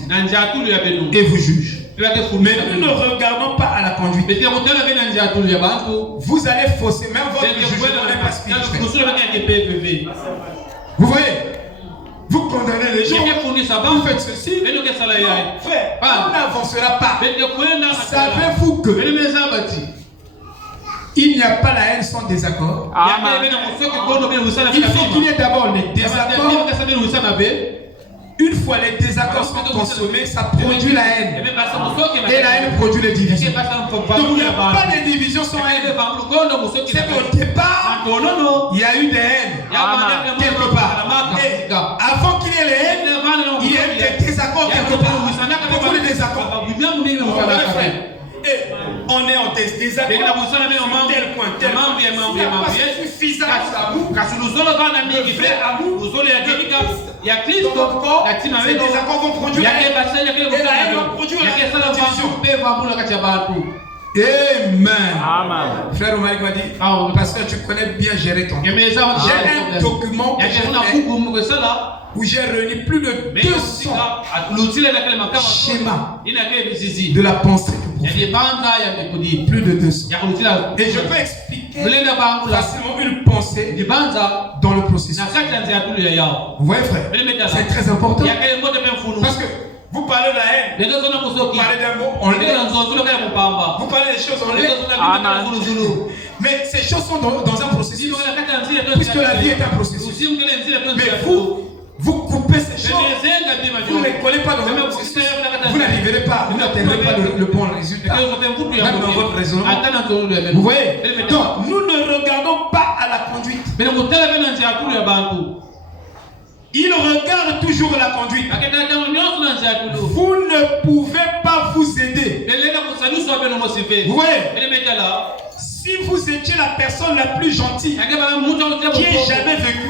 et vous jugent. Mais nous ne regardons pas à la conduite. Vous allez fausser même votre jugement n'est pas spirituel. Vous voyez? Vous condamnez les gens. Vous faites ceci. Frère, on n'avancera pas. Savez-vous que il n'y a pas la haine sans désaccord? Il faut qu'il y ait d'abord les désaccords. Une fois les désaccords sont consommés, ça produit la haine. Et la haine produit les divisions. Donc il n'y a pas de division sans haine. C'est qu'au départ, il y a eu des haines quelque part. Et avant qu'il y ait les haines, il y a des désaccords quelque part. Beaucoup de désaccords. Et on est en désaccord sur tel point, tel point. Il n'y a pas suffisamment d'amour. Ces désaccords vont produire la haine. Et la haine va produire la division. Amen. Frère Omar m'a dit, pasteur, tu connais bien gérer ton temps. J'ai un document que j'ai fait où j'ai réuni plus de 200 schémas de la pensée que plus de 200. Et je peux expliquer facilement une pensée dans le processus. Vous voyez, frère, c'est très important. Parce que vous parlez de la haine, vous parlez d'un mot, on l'est. Vous parlez des choses, on l'est. Mais ces choses sont dans un processus. Puisque la vie est un processus. Mais vous coupez ces choses. Vous ne les collez pas dans un processus. Vous n'arriverez pas, vous n'atteindrez pas le bon résultat. Même dans votre raisonnement. Vous voyez? Donc, nous ne regardons pas à la conduite. Il regarde toujours la conduite. Vous ne pouvez pas vous aider. Vous voyez? Si vous étiez la personne la plus gentille qui ait jamais vécu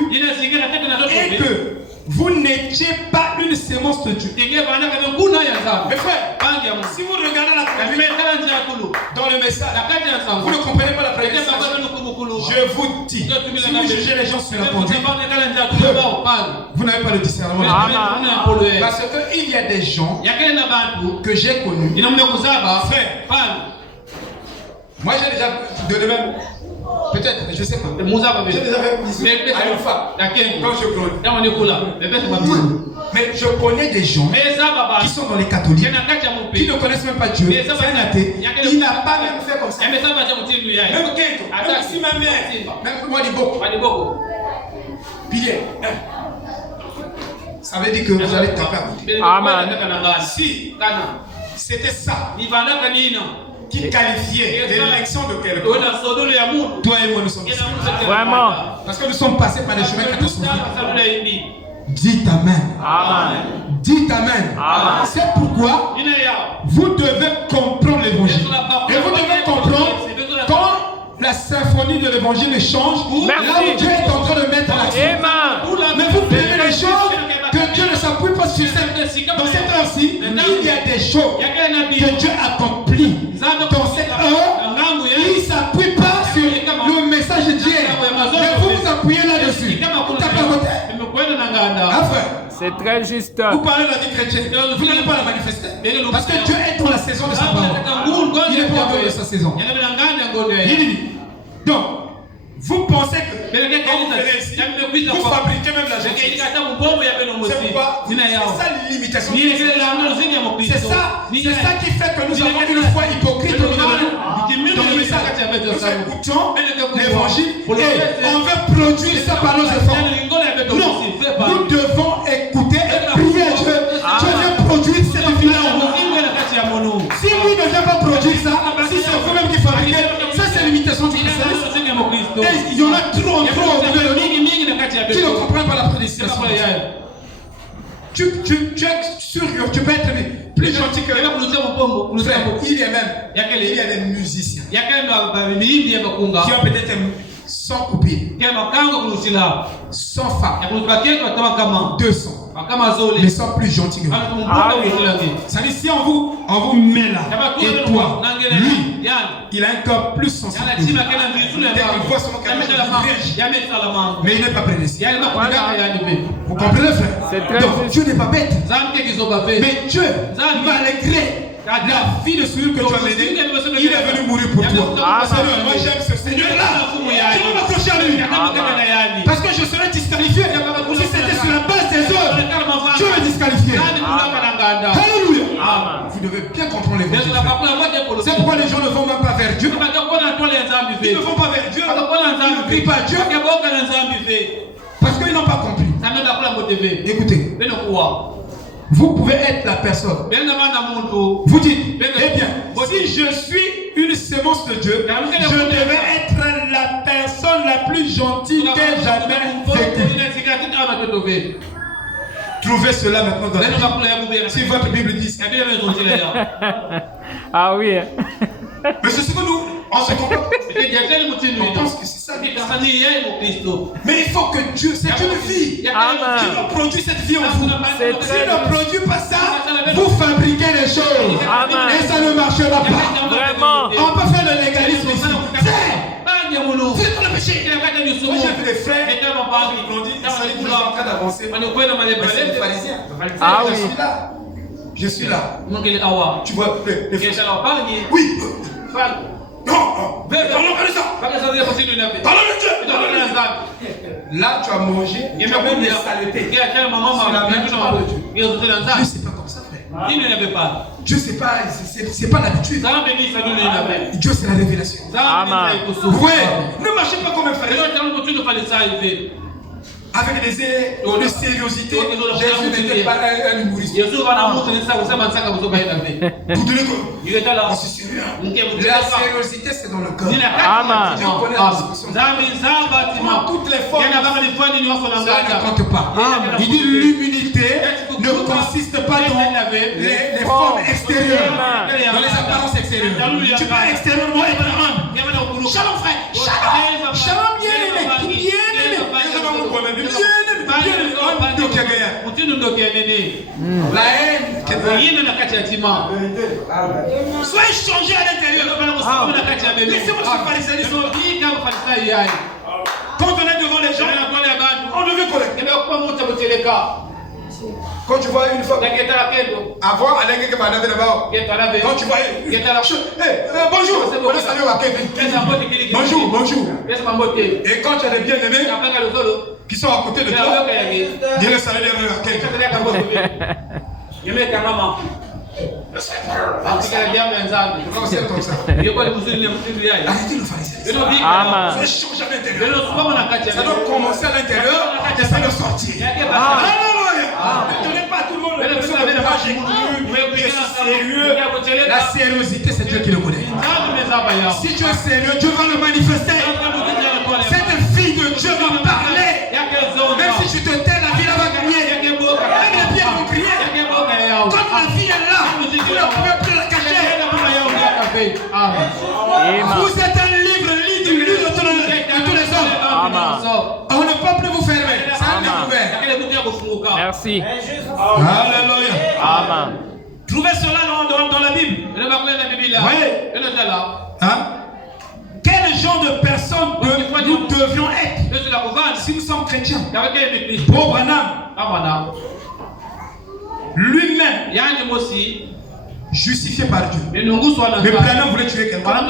et que vous n'étiez pas une sémence de Dieu. Mes frères, si vous regardez la prédication dans le message, vous ne comprenez pas la prédication. Je vous dis, si vous jugez les gens sur la conduite, vous n'avez pas le discernement. Parce qu'il y a des gens que j'ai connus. Frère, moi j'ai déjà donné même, peut-être, je ne sais pas. J'ai déjà fait bisous à une femme quand je grandis. Mais je connais des gens qui sont dans les catholiques, qui ne connaissent même pas Dieu. C'est un athée. Il n'a pas même fait comme ça. Même Kento, même si ma mère, même moi, Liboko. Pilier. Ça veut dire que vous allez taper à côté. Amen. Si c'était ça qui qualifiait l'élection de quelqu'un, toi et moi nous sommes ici. Vraiment. Parce que nous sommes passés par des chemins catastrophiques. Dites Amen. Amen. Dites Amen. Amen. C'est pourquoi vous devez comprendre l'évangile. Et vous devez comprendre quand la symphonie de l'évangile change, là où Dieu est en train de mettre l'accent. Mais vous prenez les choses que Dieu ne s'appuie pas sur dans cette heure-ci. Il y a des choses que Dieu accomplit dans cette heure. Il ne s'appuie pas sur le message d'hier. Mais vous vous appuyez là-dessus. Tapez à côté. C'est très juste. Vous parlez de la vie chrétienne. Vous n'allez pas la manifester. Parce que Dieu est dans la saison de sa parole. Il est pas en dehors de sa saison. Donc, vous pensez que vous fabriquez même la justice. C'est pourquoi c'est ça l'imitation. C'est ça qui fait que nous avons une foi hypocrite au milieu de nous. Dans le message, nous écoutons l'évangile et on veut produire ça par nos efforts. Non, nous devons écouter et prier Dieu. Dieu vient produire cette vie-là en nous. Si lui ne vient pas produire ça, si c'est vous-même qui fabriquez, ça c'est l'imitation du christianisme. Et il y en a trop au milieu de nous qui ne comprennent pas la prédication. Tu es sûr que tu peux être plus gentil que frère, il y a des musiciens qui ont peut-être 100 copines, 100 femmes, 200. Mais sont plus gentils que vous. Ça dit, si on vous met là, et toi, lui, il a un corps plus sensible. Il voit son corps, mais il n'est pas prédestiné. Vous comprenez, frère? Donc Dieu n'est pas bête. Mais Dieu, malgré la vie de celui que tu as mené, il est venu mourir pour toi. Seigneur, moi j'aime ce Seigneur-là. Je vais m'accrocher à lui. Parce que je serais disqualifié. Si c'était sur la base des œuvres, Dieu est disqualifié. Alléluia. Vous devez bien comprendre l'évangile. C'est pourquoi les gens ne vont même pas vers Dieu. Ils ne vont pas vers Dieu. Ils ne prient pas Dieu. Parce qu'ils n'ont pas compris. Écoutez. Vous pouvez être la personne. Vous dites, eh bien, si je suis une sémence de Dieu, je devais être la personne la plus gentille que jamais vécue. Trouvez cela maintenant dans la Bible. Si votre Bible dit ça. Ah oui. Mais c'est ce que nous, on se comprend. On pense que c'est ça. Mais il faut que Dieu, c'est une vie qui doit produire cette vie en vous. S'il ne produit pas ça, vous fabriquez les choses. Et ça ne marchera pas. Vraiment. On peut faire le légalisme ici. C'est dans le péché. Moi j'ai vu des frères qui grandissent, ils sont en train d'avancer. C'est les pharisiens. Ah oui. Je suis là. Tu vois, les frères. Oui. Non. Parlons pas de ça. Parlons de Dieu. Là, tu as mangé. Tu as même des saletés. Dieu, c'est pas comme ça, frère. Dieu, c'est pas l'habitude. Dieu, c'est la révélation. Vous voyez, ne marchez pas comme un pharisien. Avec des sériosité, Jésus n'était pas un humoriste. Vous devez c'est sérieux. La sériosité, c'est dans le cœur. Je connais la discussion. Toutes les formes, ça ne compte pas. Il dit l'humilité ne consiste pas dans les formes extérieures, dans les apparences extérieures. Tu peux extérieurement être humble. Shalom, frère. Shalom, bien aimé. Bien aimé. La haine. Soyez changés à l'intérieur. Laissez-moi ce pharisaiisme. Quand on est devant les gens, on devient correct. Quand tu vois une femme, avant, quand tu vois bonjour, bonjour. Et quand tu as des bien-aimés qui sont à côté de toi, dis le salut à quelqu'un. C'est comme ça. Arrêtez le pharisaiisme. Ça change à l'intérieur. Ça doit commencer à l'intérieur et ça doit sortir. Ne donnez pas à tout le monde sérieux. La sérieuxité, c'est Dieu qui le connaît. Si tu es sérieux, Dieu va le manifester. Cette fille de Dieu va parler. Même si tu te tais, la vie va crier. Même les pierres vont crier. Quand la vie est là, vous ne pouvez plus la cacher. Vous êtes un livre lu de tous les hommes. On ne peut plus vous fermer. C'est un livre ouvert. Merci. Alléluia. Amen. Trouvez cela dans la Bible. Oui. Hein? Quel genre de personnes nous devions être si nous sommes chrétiens? Pauvre Branham, lui-même, justifié par Dieu. Mais Branham voulait tuer quelqu'un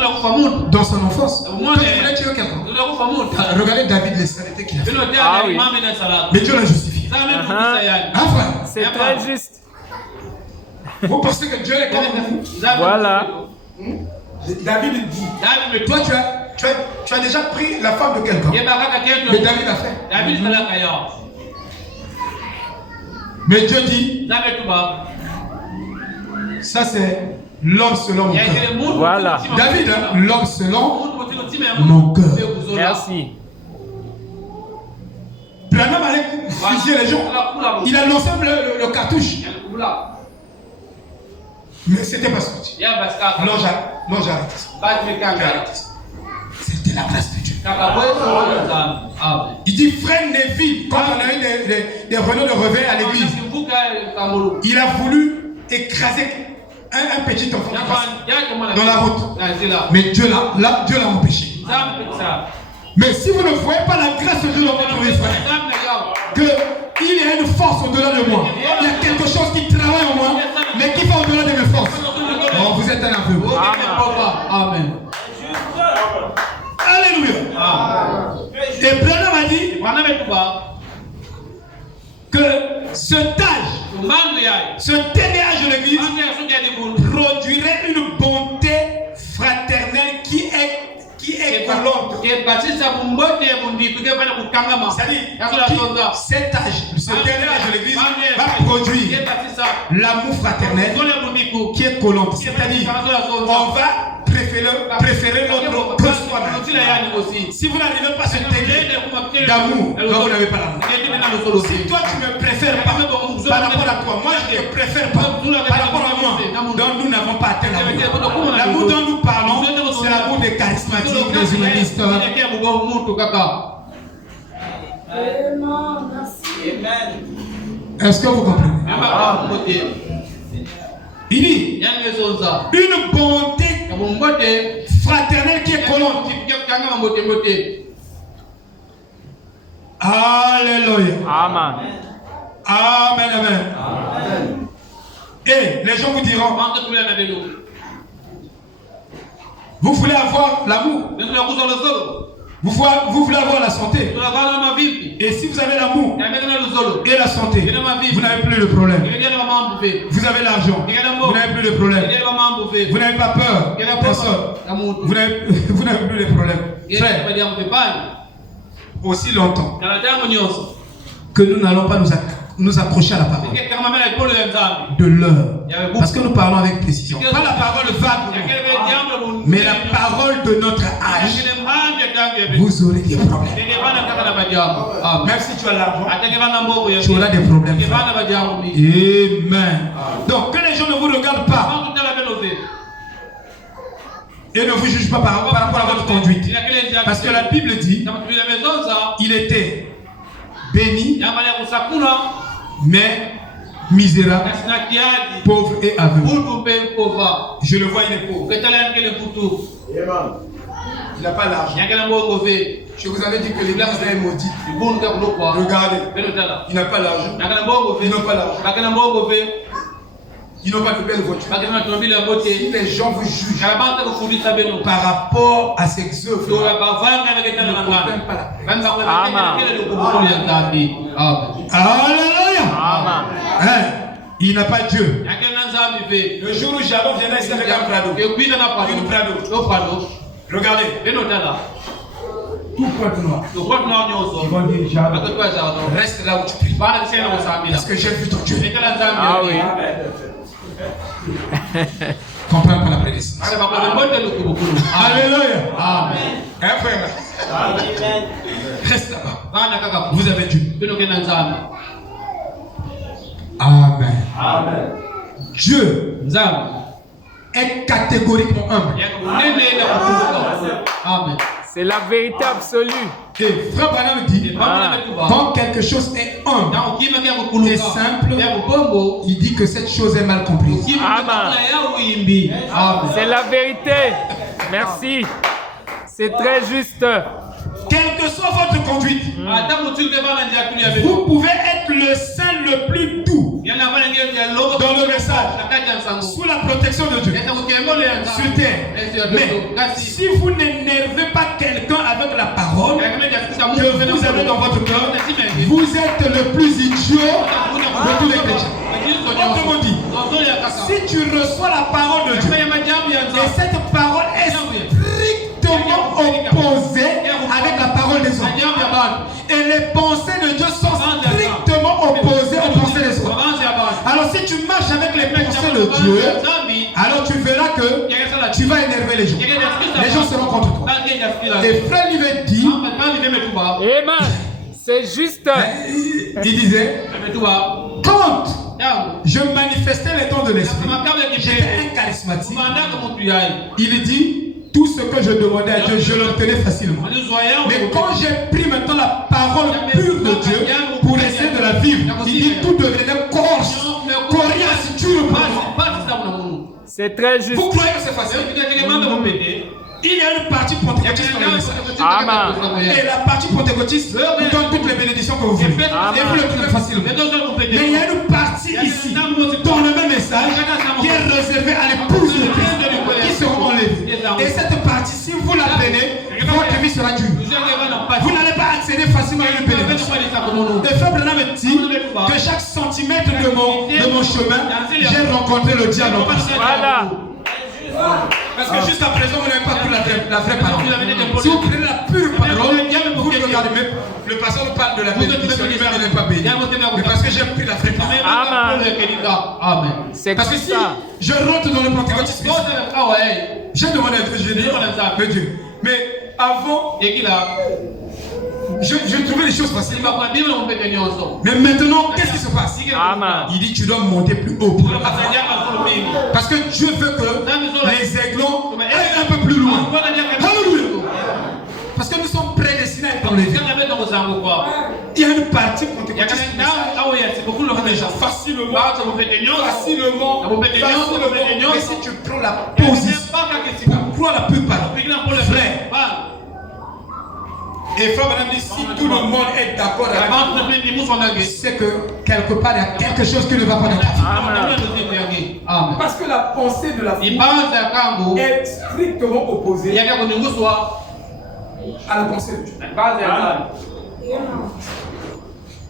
dans son enfance. Il voulait tuer quelqu'un. Regardez David, les saletés qu'il a fait. Ah oui. Mais Dieu l'a justifié. C'est très juste. Vous pensez que Dieu est comme vous? Voilà. David dit, toi tu as déjà pris la femme de quelqu'un. Mais David a fait. Mais Dieu dit, ça c'est l'homme selon mon cœur. Voilà. David, l'homme selon mon cœur. Merci. Branham allait fusiller les gens. Il a lancé le cartouche. Mais c'était pas sorti. Non, j'arrête ça. C'était la grâce de Dieu. Il dit, frère Neville, quand on a eu des réunions de réveil à l'église, il a voulu écraser un petit enfant dans la route. Mais Dieu l'a empêché. Mais si vous ne voyez pas la grâce de Dieu dans votre vie, frère, qu'il y a une force au-delà de moi, il y a quelque chose qui travaille en moi, mais qui va au-delà de mes forces. Oh, vous êtes un aveugle. Amen. Alléluia. Et Branham a dit que ce témoignage de l'église produirait une bonté fraternelle qui est collante. C'est-à-dire, cet âge, ce témoignage de l'église va produire l'amour fraternel qui est collant. C'est-à-dire, on va préférer l'autre que soi-même. Si vous n'arrivez pas à ce degré d'amour, donc vous n'avez pas l'amour. Si toi tu me préfères pas par rapport à toi, moi je ne te préfère pas par rapport à moi, donc nous n'avons pas atteint l'amour. L'amour dont nous parlons, c'est l'amour des charismatiques, des humanistes. Est-ce que vous comprenez? Il dit une bonté fraternelle qui est collante. Alléluia. Amen. Amen, amen. Et les gens vous diront, vous voulez avoir l'amour, vous voulez avoir la santé. Et si vous avez l'amour et la santé, vous n'avez plus le problème. Vous avez l'argent, vous n'avez plus le problème. Vous n'avez pas peur, personne. Vous n'avez plus les problèmes. Frère, aussi longtemps que nous n'allons pas nous accrocher à la parole de l'heure, parce que nous parlons avec précision, pas la parole vague, mais la parole de notre âge. Vous aurez des problèmes. Même si tu as l'argent, tu auras des problèmes. Amen. Donc que les gens ne vous regardent pas et ne vous jugent pas par rapport à votre conduite, parce que la Bible dit il était béni mais misérable, pauvre et aveugle. Je le vois, il est pauvre. Il n'a pas l'argent. Je vous avais dit que l'église est maudite. Regardez, il n'a pas l'argent. Il n'a pas l'argent. Ils n'ont pas de belles voitures. Si les gens vous jugent par rapport à ses œuvres, ils ne comprennent pas la paix. Alléluia. Hein? Il n'a pas Dieu. Le jour où Jabon viendra ici avec un Prado, une Prado, regardez, tout pointe noir. Ils vont dire Jabon, reste là où tu pries. Parce que j'ai vu ton Dieu. Ah oui. Comprends pas la prédestination. Alléluia. Amen. Reste là-bas. Vous avez Dieu. Amen. Dieu est catégoriquement humble. Amen. C'est la vérité absolue. Et Frère Branham dit, quand quelque chose est humble et simple, il dit que cette chose est mal comprise. Amen. C'est la vérité. Merci. C'est très juste. Quelle que soit votre conduite, vous pouvez être le saint le plus doux dans le message, sous la protection de Dieu, sur terre. Mais si vous n'énervez pas quelqu'un avec la parole que vous avez dans votre cœur, vous êtes le plus idiot de tous les chrétiens. Autrement dit, si tu reçois la parole de Dieu et cette parole est strictement opposée avec la parole des hommes, et les pensées de Dieu sont strictement opposées aux pensées des hommes, alors si tu marches avec les pensées de Dieu, alors tu verras que tu vas énerver les gens. Les gens seront contre toi. Et Frère Livet dit, Amen. C'est juste. Il disait, quand je manifestais les dons de l'esprit, j'étais un charismatique. Il dit, tout ce que je demandais à Dieu, je l'obtenais facilement. Mais quand j'ai pris maintenant la parole pure de Dieu pour essayer de la vivre, il dit, tout devenait corse, coriace, c'est très juste. Vous croyez que c'est facile? Il y a une partie pentecôtiste dans le message. Amen. Et la partie pentecôtiste vous donne toutes les bénédictions que vous voulez. Et vous le trouvez facilement. Mais il y a une partie ici, dans le même message, qui est réservée à l'épouse de Christ, qui seront enlevées. Et cette partie, si vous la prenez, votre vie sera dure. Vous n'allez pas accéder facilement à une bénédiction. Et Frère Branham dit que chaque centimètre de mon chemin, j'ai rencontré le diable. Voilà. Parce que jusqu'à présent, vous n'avez pas pris la vraie parole. Si vous prenez la pure parole, vous regardez même, le pasteur nous parle de la bénédiction, lui-même il n'est pas béni. Mais parce que j'ai pris la vraie parole. Amen. C'est parce que si je rentre dans le pentecôtisme, j'ai demandé à Dieu, je dis, Dieu. Mais avant, je trouvais les choses faciles. Mais maintenant, qu'est-ce qui se passe? Amen. Il dit, tu dois monter plus haut. Parce que Dieu veut que les aiglons aillent un peu plus loin. Alléluia. Parce que nous sommes prédestinés à être enlevés. Il y a une partie pentecôtiste. Facilement. Mais si tu prends la position, prends la pure parole, frère. Et Frère Branham dit, si tout le monde est d'accord avec nous, c'est que quelque part il y a quelque chose qui ne va pas dans ta vie. Parce que la pensée de la foi est strictement opposée à la pensée de Dieu.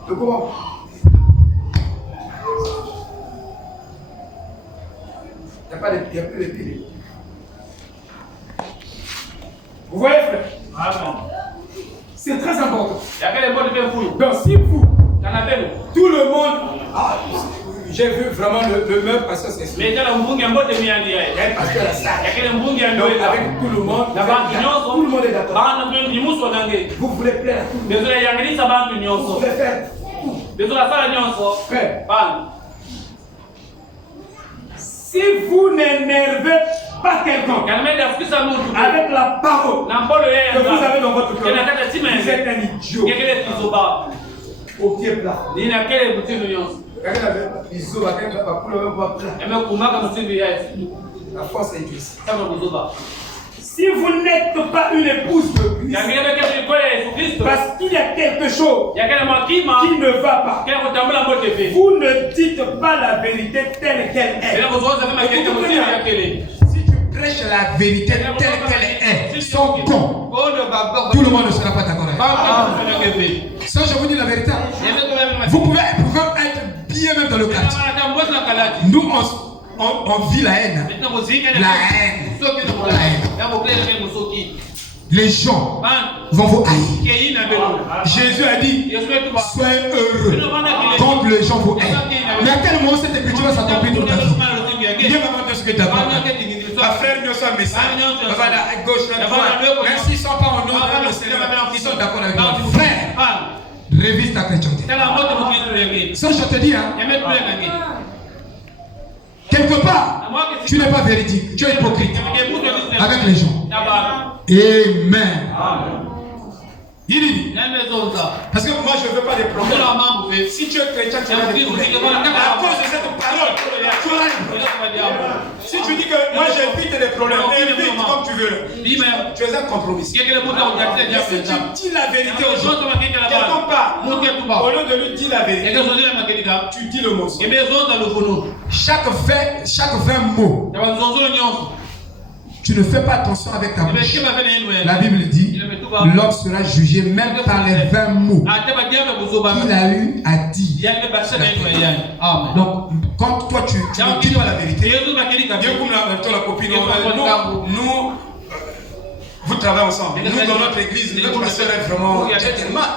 De quoi? Il n'y a plus d'épée. Vous voyez, frère? C'est très important. Donc si vous, tout le monde, j'ai vu vraiment le meurtre parce que c'est sûr. Parce que la salle. Donc avec tout le monde est d'accord. Vous voulez plaire à tout le monde. Vous voulez faire tout. Frère, si vous n'énervez pas quelqu'un avec la parole que vous avez dans votre cœur, vous êtes un idiot. au pied plat. Nina kele mutindo nyonso. Quelqu'un avait iso, quelqu'un va pour le voir plat. Eme kumaka mutindo ya. La force est ici. Kama kuzoba. Si vous n'êtes pas une épouse de Christ, Yangile kele kwa Yesu Kristo. parce qu'il y a quelque chose Yakele makima. qui ne va pas, Kele kutambula mbote fe. vous ne dites pas la vérité telle qu'elle est. Ela kuzoza kama kile mutindo yakele. Si tu prêches la vérité telle qu'elle est, sans con, tout le monde ne sera pas d'accord avec toi. Ça, je vous dis la vérité. Vous pouvez être bien même dans le quartier. Nous, on vit la haine. La haine. Les gens vont vous haïr. Jésus a dit, soyez heureux quand les gens vous haïssent. Mais à quel moment cette écriture va s'accomplir dans ta vie? Viens vraiment de ce que tu as fait. Ma frère, nous sommes messages. À gauche, à droite. Même s'ils ne sont pas en nom de Seigneur, ils sont d'accord avec moi. Frère, révise ta chrétienté. Ça, je te dis, hein. Quelque part, tu n'es pas véridique, tu es hypocrite avec les gens. Amen. Il dit, parce que moi je ne veux pas des problèmes. Si tu es chrétien, tu as des problèmes. À cause de cette parole, tu auras des problèmes. Si tu dis que moi j'évite des problèmes, évite comme tu veux. Tu es un compromis. Si tu dis la vérité aux gens, quelque part, au lieu de lui dire la vérité, tu dis le mensonge. Chaque vrai mot, tu ne fais pas attention avec ta bouche. La Bible dit, l'homme sera jugé même par les 20 mots qu'il a eu à dire. Donc, quand toi tu ne dis pas la vérité, bien comme la copine, nous, vous travaillez ensemble. Nous, dans notre église, notre pasteur est vraiment gentleman.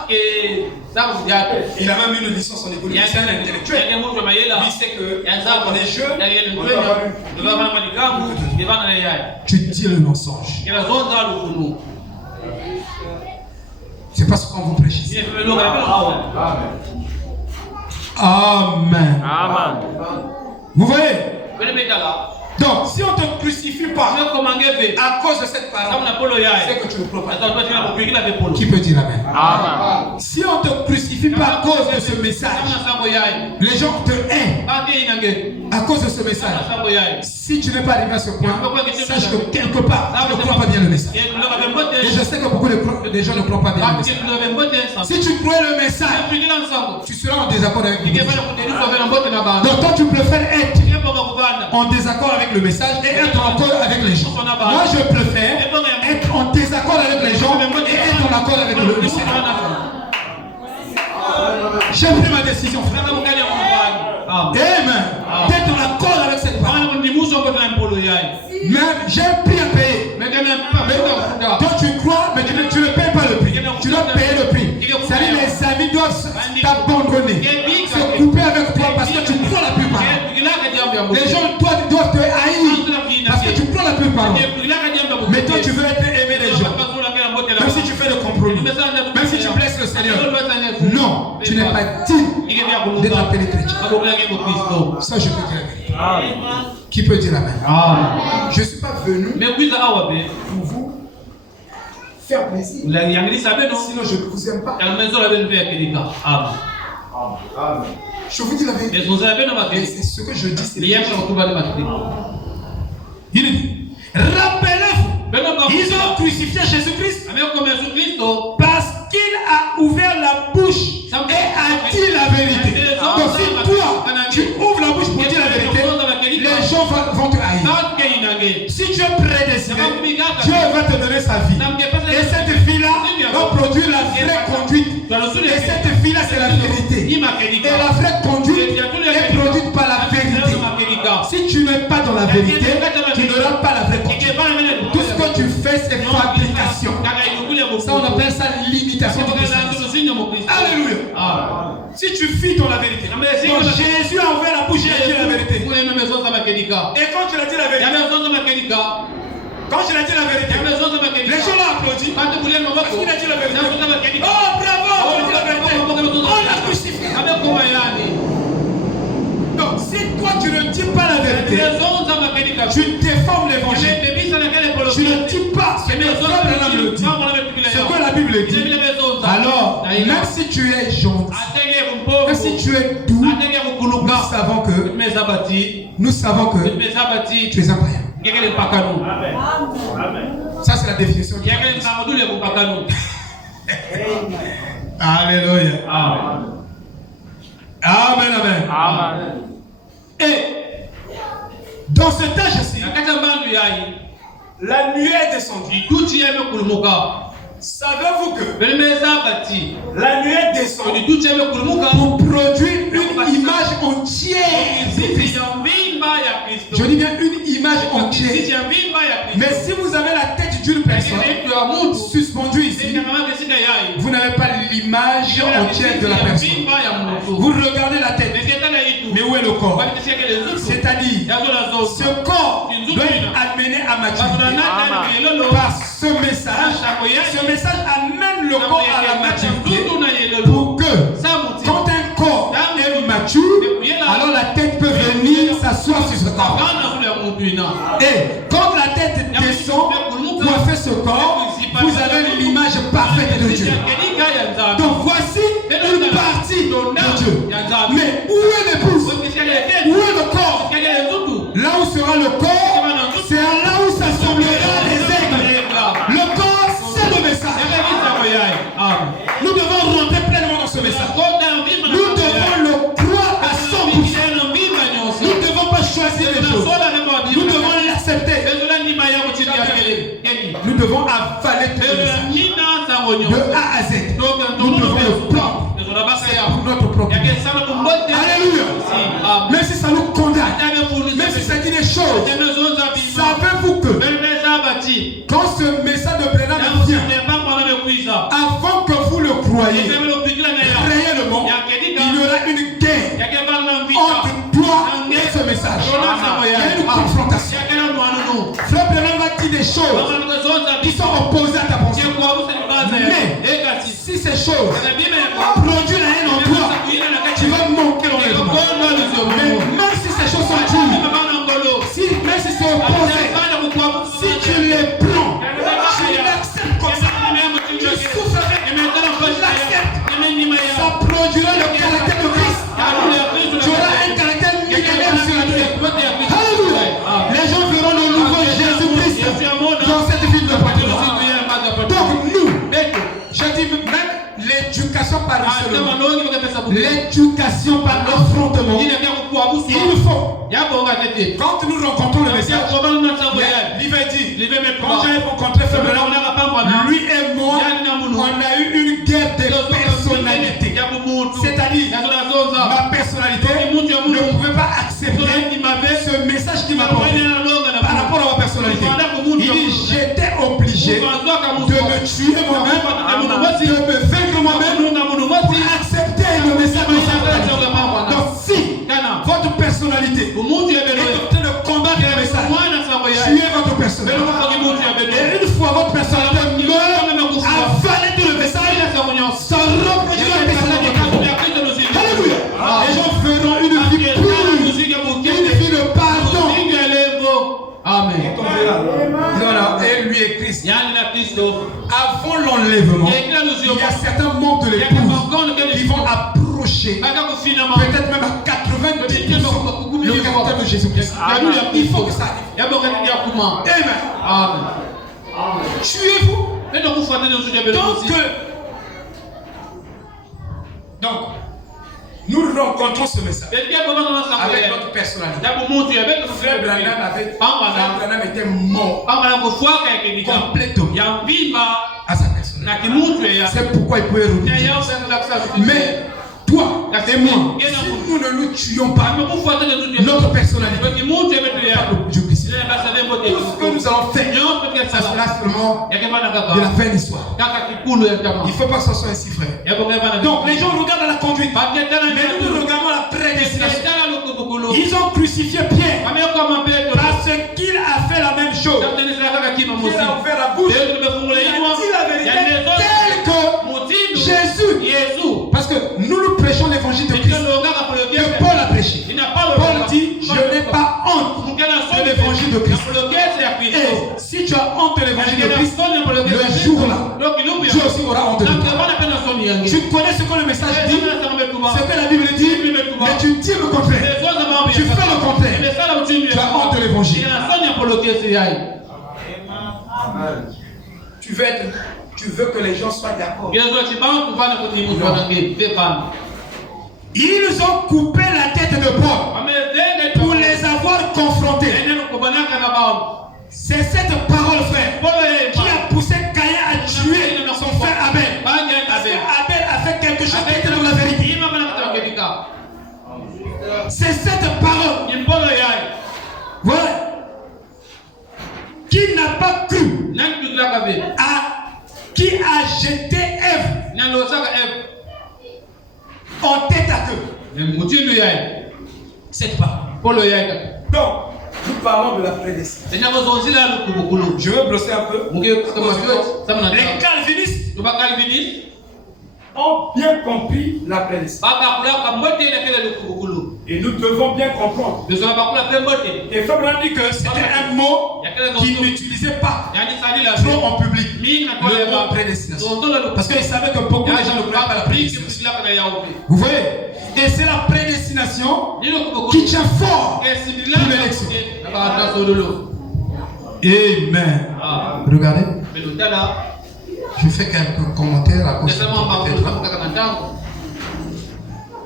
Il a même une licence en économie. C'est un intellectuel. Lui, sait que quand on est jeune, on doit avoir tu dis le mensonge. C'est parce qu'on vous prêche ici. Amen. Vous voyez? Donc, si on ne te crucifie pas à cause de cette parole, c'est que tu ne crois pas. Qui peut dire Amen? Amen. Si on ne te crucifie pas à cause de ce message, les gens te haïssent à cause de ce message. Si tu n'es pas arrivé à ce point, sache que quelque part, tu ne crois pas bien le message. Et je sais que beaucoup de gens ne croient pas bien le message. Si tu crois le message, tu seras en désaccord avec le message. Donc toi, tu préfères être en désaccord avec le message et être en accord avec les gens. Moi, je préfère être en désaccord avec les gens et être en accord avec le Seigneur. J'ai pris ma décision, frère. Amen. D'être en accord avec cette parole. Même j'ai un prix à payer. Mais toi, tu crois, mais tu ne payes pas le prix. Tu dois payer le prix. C'est-à-dire les amis doivent t'abandonner, se couper avec toi parce que tu crois la plupart. Les gens doivent te haïr parce que tu crois la plupart. Mais toi, tu veux être aimé des gens. Même si tu fais le compromis, même si tu blesses le Seigneur. Non, tu n'es pas digne d'être appelé chrétien. Ça, je peux dire la vérité. Qui peut dire Amen? Je ne suis pas venu pour vous faire plaisir. Sinon, je ne vous aime pas. Je vous dis la vérité. Et c'est ce que je dis. C'est il dit, rappelez-vous, ils ont crucifié Jésus-Christ parce qu'il a ouvert la bouche et a dit la vérité. Donc si toi, tu ouvres la bouche pour dire la vérité, les gens vont te haïr. Si tu es prédestiné, Dieu va te donner sa vie. Et cette fille-là va produire la vraie conduite. Et cette fille-là, c'est la vérité. Et la vraie conduite est produite par la vérité. Si tu n'es pas dans la vérité, tu n'auras pas la vraie conduite. Tout ce que tu fais, c'est fabrication. Ça, on appelle ça l'imitation du Christ. Alléluia. Si tu fuis dans la vérité, donc Jésus a ouvert la bouche et a dit la vérité. Et quand tu as dit la vérité, quand je l'ai dit la vérité, les gens l'ont applaudi. Parce qu'il a dit la vérité. Oh bravo, tu as dit la vérité. On l'a crucifié. Donc si toi tu ne dis pas la vérité, tu déformes l'évangile. tu ne dis pas ce que Frère Branham le dit, ce que la Bible dit. Alors, même si tu es gentil, même si tu es doux, nous savons que tu es incroyable. Ça, c'est la définition. Alléluia. Amen, amen. Amen. Et dans cet âge-ci, la nuée est descendue. Savez-vous que la nuée est descendue pour produire une image entière? Je dis bien une image entière. Mais si vous avez la tête d'une personne suspendue ici, vous n'avez pas l'image entière de la personne. Vous regardez la tête. Mais où est le corps? C'est-à-dire, ce corps doit être amené à maturité par ce message. Ce message amène le corps à la maturité pour que, quand un corps est mature, alors la tête peut venir s'asseoir sur ce corps. Et quand la tête descend, coiffer ce corps, vous avez l'image parfaite de Dieu. Donc voici une partie de Dieu. Mais où est l'épouse? Où est le corps? Là où sera le corps, c'est là où s'assemblera les aigles. Le corps, c'est le message. Nous devons rentrer pleinement dans ce message. Nous devons le croire à 100%. Nous ne devons pas choisir les choses. Nous devons l'accepter. Nous devons avaler tout le message. De A à Z. Nous devons le prendre. C'est pour notre propre. Alléluia. Même si ça nous condamne, même si ça dit des choses, savez-vous que quand ce message de Branham vient, avant que vous le croyez réellement, il y aura une guerre entre toi et ce message. Il y a une confrontation. Frère Branham va dire des choses qui sont opposées à ta pensée. Mais si ces choses produisent la haine en toi, tu vas manquer l'enlèvement. Mais même si ces choses sont dures, même si c'est opposé, si tu les prends, tu l'acceptes comme ça, tu souffres avec, tu l'acceptes, ça produira le caractère de Christ. Tu auras un caractère millénaire sur la terre. Alléluia. Les gens verront le nouveau Jésus-Christ dans cette ville de Patrick. Donc nous, je dis même l'éducation par le l'éducation par l'affrontement, il faut. Quand nous rencontrons le message, l'Ivé dit, quand j'ai rencontré Frère Branham, lui et moi, on a eu une guerre de personnalité. C'est-à-dire, ma personnalité ne pouvait pas accepter ce message qui m'a porté par rapport à ma personnalité. Il dit, j'étais obligé de me tuer moi-même, de me vaincre moi-même pour accepter le message de sa. Donc si votre personnalité est en train de combattre le message, tuez votre personnalité. Et une fois votre personnalité meurt, avalez tout le message, ça reproduira la personnalité. Alléluia. Les gens feront une vie pure, une vie de pardon. Amen. Non, et lui et Christ. Avant l'enlèvement, il y a certains membres de l'épouse qui vont approcher, peut-être même à 90% le caractère de Jésus-Christ. Il faut que ça arrive. Amen. Tuez-vous. Donc, nous rencontrons ce message avec notre personnalité. Frère Branham était mort complètement à sa personnalité. C'est pourquoi il pouvait revenir. Mais toi et moi, si nous ne nous tuons pas notre personnalité, tout ce que nous allons faire, ça sera seulement de la fin de l'histoire. Il ne faut pas s'asseoir ainsi, frère. Donc les gens regardent la conduite, mais nous regardons la prédestination. Ils ont crucifié Pierre parce qu'il a fait la même chose. Il a ouvert la bouche, il a dit la vérité tel que Jésus. Parce que nous prêchons l'évangile de Christ que Paul a prêché. Paul dit, je n'ai pas honte de l'évangile de Christ. Et si tu as honte de l'évangile de Christ, le jour-là, Dieu aussi aura honte de toi. Tu connais ce que le message dit, ce que la Bible dit, mais tu dis le contraire. Tu fais le contraire. Tu as honte de l'évangile. Tu veux que les gens soient d'accord. Ils ont coupé la tête de Paul pour les avoir confrontés. C'est cette parole, frère, qui a poussé Caïn à tuer son frère Abel. Parce que Abel a fait quelque chose qui était dans la vérité. C'est cette parole. Voilà. Qui n'a pas cru qui a jeté Ève en tête à queue. Cette parole. Donc, nous parlons de la prédestination. Je veux brosser un peu. Les calvinistes ont bien compris la prédestination. Et nous devons bien comprendre. Et Fabian dit que c'était un mot qu'il n'utilisait pas trop en public. Le mot prédestination. Parce qu'il savait que beaucoup de gens ne croyaient pas la prédestination. Vous voyez? Et c'est la prédestination qui tient fort pour l'élection. Amen. Regardez. Je fais quelques commentaires à cause de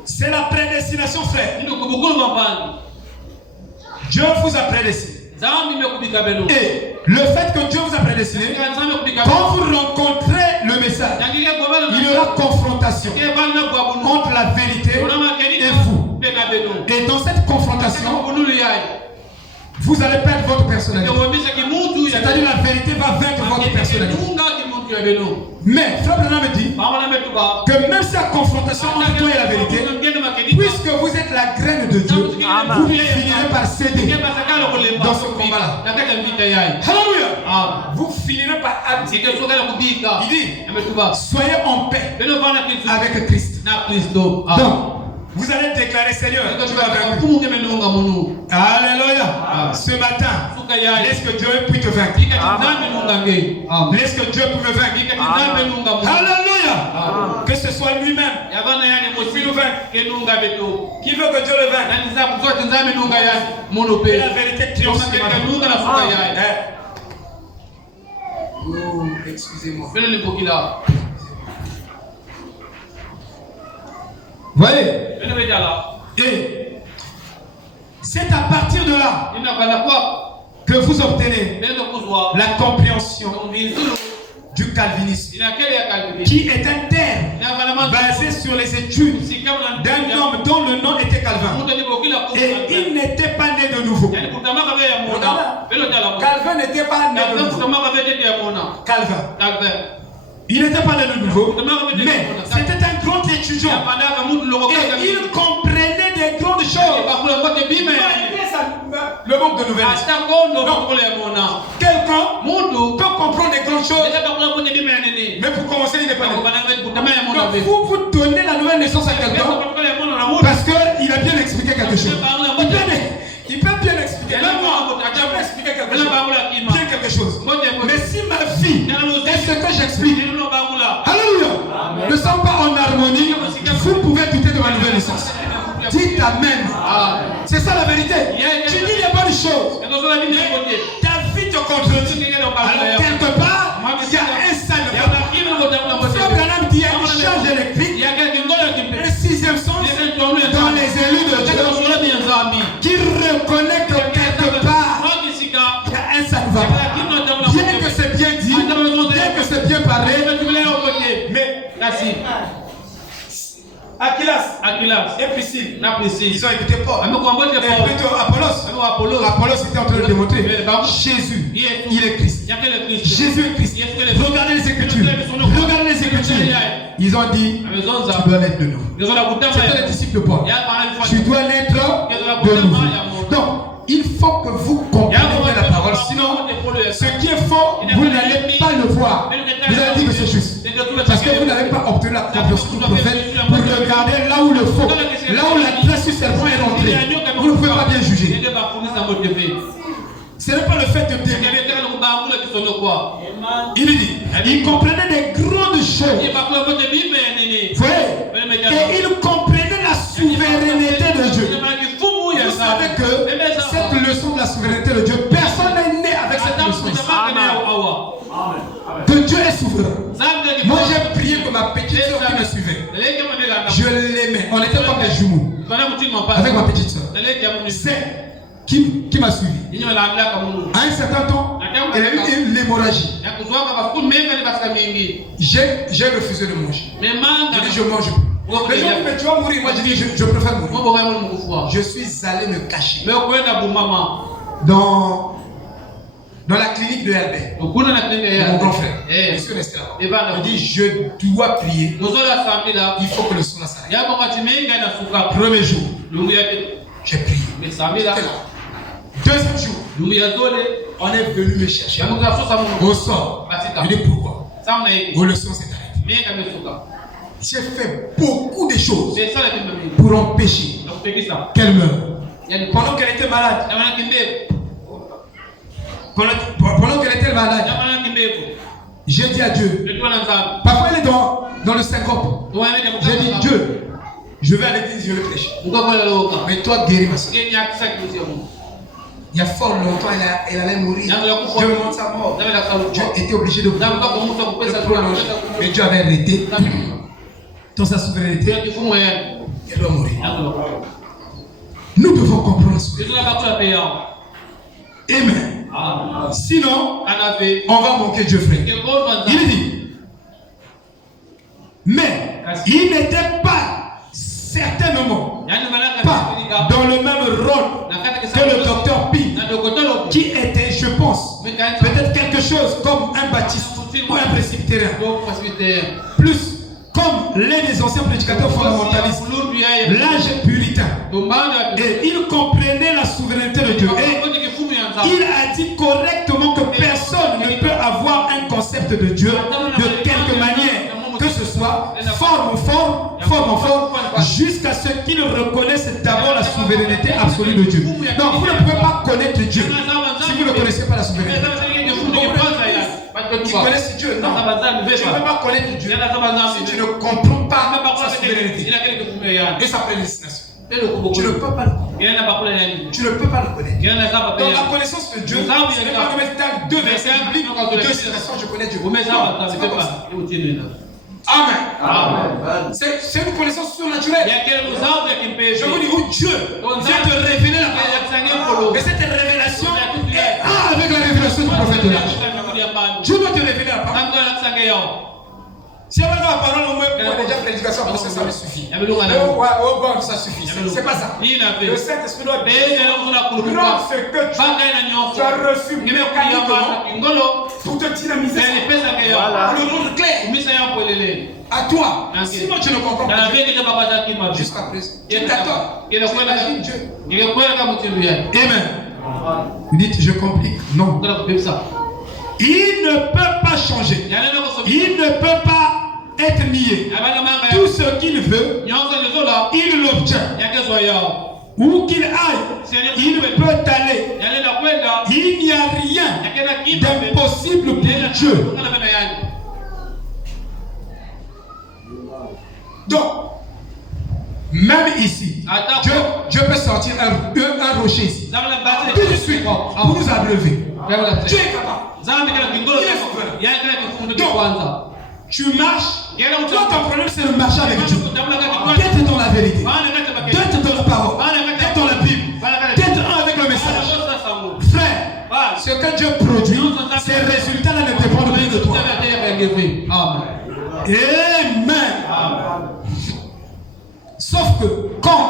c'est la prédestination, frère. Dieu vous a prédestiné. Et le fait que Dieu vous a prédestiné, quand vous rencontrez le message, il y aura confrontation entre la vérité et vous. Et dans cette confrontation, vous allez perdre votre personnalité. C'est-à-dire la vérité va vaincre votre personnalité. Mais Frère Branham me dit que même si la confrontation entre toi et la vérité, puisque vous êtes la graine de Dieu, vous finirez par céder dans ce combat-là. Alléluia. Vous finirez par abdiquer. Il dit, soyez en paix avec Christ. Donc, vous allez déclarer, Seigneur, tu vas vaincre. Alléluia. Ce matin, laisse que Dieu puisse te vaincre. Laisse que Dieu puisse me vaincre. Alléluia. Que ce soit lui-même qui nous vaincre. Qui veut que Dieu le vaincre? Et la vérité triomphe. Oh, excusez-moi. Voyez. Et c'est à partir de là que vous obtenez la compréhension du calvinisme, qui est un terme basé sur les études d'un homme dont le nom était Calvin. Et il n'était pas né de nouveau. Calvin n'était pas né de nouveau. Calvin. Il n'était pas né de nouveau, mais c'était un grand étudiant. Et il comprenait des grandes choses. Le manque de nouvelles. Quelqu'un peut comprendre des grandes choses, mais pour commencer, il n'est pas né. Donc, vous donnez la nouvelle naissance à quelqu'un parce qu'il a bien expliqué quelque chose. Il peut bien expliquer. Même moi, j'ai bien expliqué quelque chose. Mais si ma vie est ce que j'explique, alléluia, ne sont pas en harmonie, vous pouvez douter de ma nouvelle naissance. Dites Amen. C'est ça la vérité. Tu dis les bonnes choses. Ta vie te contredit. Alors quelque part, il y a un salut. Frère Branham dit il y a une charge électrique. Un sixième sens dans les élus de Dieu qui reconnaît que quelque part il y a un salut. Bien que c'est bien dit, bien que c'est bien parlé, mais Aquilas et Priscille, ils ont écouté Paul. Et plutôt Apollos était en train de démontrer Jésus, il est Christ. Jésus est Christ. Regardez les Écritures. Ils ont dit, tu dois l'être de nous. C'était les disciples de Paul. Tu dois l'être de nous. Donc, il faut que vous compreniez la parole. Sinon, ce qui est faux, vous n'allez pas le voir. Vous allez dire que c'est juste. Parce que vous n'avez pas obtenu la compréhension du prophète pour regarder là où le faux, là où la trace sur serpent est rentrée. Vous ne pouvez pas bien juger. Ce n'est pas le fait de dire. Il dit, il comprenait des grandes choses. Vous voyez? Et il comprenait la souveraineté de Dieu. Vous savez que cette leçon de la souveraineté de Dieu, personne n'est né avec cette leçon. Que Dieu est souverain. Moi j'ai prié pour ma petite soeur qui me suivait. Je l'aimais. On était comme des jumeaux. Avec ma petite soeur. C'est qui m'a suivi. À un certain temps, elle a eu une hémorragie. J'ai refusé de manger. J'ai dit je mange plus. Les gens disent tu vas mourir. Moi j'ai dit je préfère mourir. Je suis allé me cacher dans la clinique de Albert, mon grand frère. Je suis resté là. Je dis je dois prier. Il faut que le sang s'arrête. Premier jour, j'ai prié. Deuxième jour, on est venu me chercher au sort. Je dis pourquoi? Le sang s'est arrêté. J'ai fait beaucoup de choses pour empêcher qu'elle meure. Pendant qu'elle était malade, j'ai dit à Dieu, parfois elle est dans le syncope. J'ai dit Dieu, je vais à l'église, je vais prêcher. Mais toi guéris ma soeur. Il y a fort longtemps, elle allait mourir. Dieu me montre sa mort. Dieu était obligé de prolonger. Mais Dieu avait arrêté dans sa souveraineté. Elle doit mourir. Nous devons comprendre la souveraineté. Amen. Sinon, on va manquer Dieu, frère. Il dit, mais il n'était pas certainement pas dans le même rôle que le docteur Pi, qui était, je pense, peut-être quelque chose comme un baptiste ou un presbytérien, plus comme l'un des anciens prédicateurs fondamentalistes, l'âge puritain. Et il comprenait la souveraineté de Dieu. Et il a dit correctement que personne ne peut avoir un concept de Dieu de quelque manière que ce soit, forme en forme, jusqu'à ce qu'il reconnaisse d'abord la souveraineté absolue de Dieu. Donc vous ne pouvez pas connaître Dieu si vous ne connaissez pas la souveraineté. Qui connaissent Dieu, non. Tu ne peux pas connaître Dieu si tu ne comprends pas sa souveraineté et sa prédestination. Tu ne peux pas le connaître. Tu ne peux pas le connaître. Donc la connaissance de Dieu, ce n'est pas de mettre deux versets bibliques, deux citations, je connais Dieu. Non, c'est pas comme ça. Amen. C'est une connaissance surnaturelle. Je vous dis où Dieu vient te révéler la parole. Mais cette révélation est avec la révélation du prophète de l'âge. Dieu va te révéler la parole. Si on a la parole, on met déjà prédication, parce que ça me suffit. Oh bon, ça suffit. C'est pas ça. Le Saint-Esprit doit prendre ce que tu as reçu mécaniquement pour te dynamiser. Voilà. Le monde clair. À toi. Sinon tu ne comprends pas. Jusqu'à présent. Tu t'attends. Tu imagines Dieu. Amen. Dites, je complique. Non. Il ne peut pas changer. Il ne peut pas être nié. Tout ce qu'il veut, il l'obtient. Où qu'il aille, il peut aller. Il n'y a rien d'impossible pour Dieu. Donc, même ici, Dieu peut sortir un rocher ici. Tout de suite, pour nous abreuver. Dieu est capable. Il est souverain. Donc, tu marches. Toi, ton problème, c'est de marcher avec Dieu. D'être dans la vérité. D'être dans la parole. D'être dans la Bible. D'être un avec le message. Frère, ce que Dieu produit, ces résultats-là ne dépendent pas de toi. Amen. Sauf que quand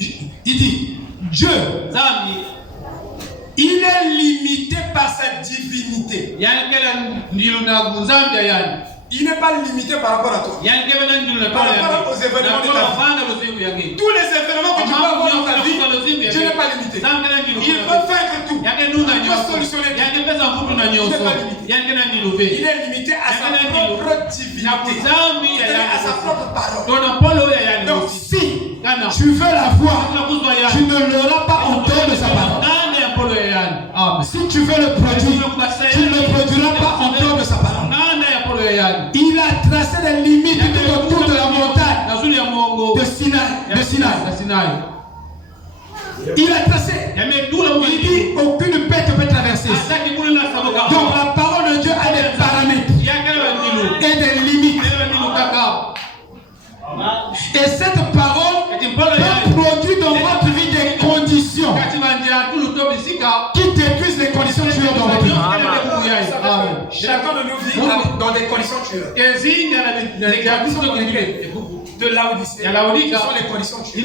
il dit Dieu, il est limité par sa divinité. Il n'est pas limité par rapport à toi. Par rapport aux événements de ta vie. Tous les événements que tu peux avoir dans ta vie, Dieu n'est pas limité. Il peut faire tout. Il peut solutionner tout. Il n'est pas limité. Il est limité à sa propre divinité. À sa propre parole. Donc si tu veux la voir, tu ne l'auras pas en dehors de sa parole. Si tu veux le produire, tu ne le produiras pas en dehors de sa parole. Il a tracé des limites tout autour de la montagne de Sinaï. Il a tracé. Il dit aucune bête ne peut traverser. Donc la parole de Dieu a des paramètres et des limites. Et cette parole peut produire dans votre vie des conditions qui détruisent les conditions tueuses dans votre vie. Chacun de nous vit dans des conditions tueuses. De Laodicée. Ce sont les conditions tueuses.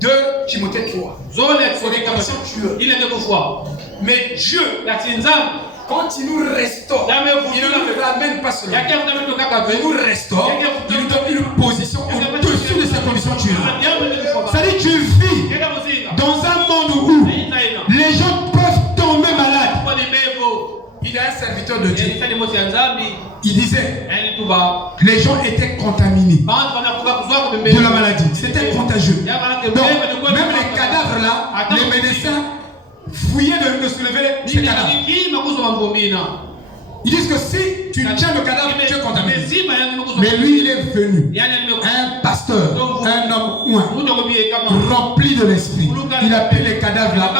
2 Timothée 3. Ce sont des conditions tueuses. Mais Dieu, quand il nous restaure, il ne nous ramène pas seulement. Il nous restaure, il nous donne une position au-dessus de ces conditions tueuses. C'est-à-dire que tu vis dans un monde où les gens peuvent tomber malades. Il y a un serviteur de Dieu. Il disait, les gens étaient contaminés de la maladie. C'était contagieux. Donc, même les cadavres là, les médecins fouillaient de soulever ces cadavres. Ils disent que si tu tiens le cadavre, tu es contaminé. Mais lui, il est venu, un pasteur, un homme rempli de l'esprit. Il a pris les cadavres là.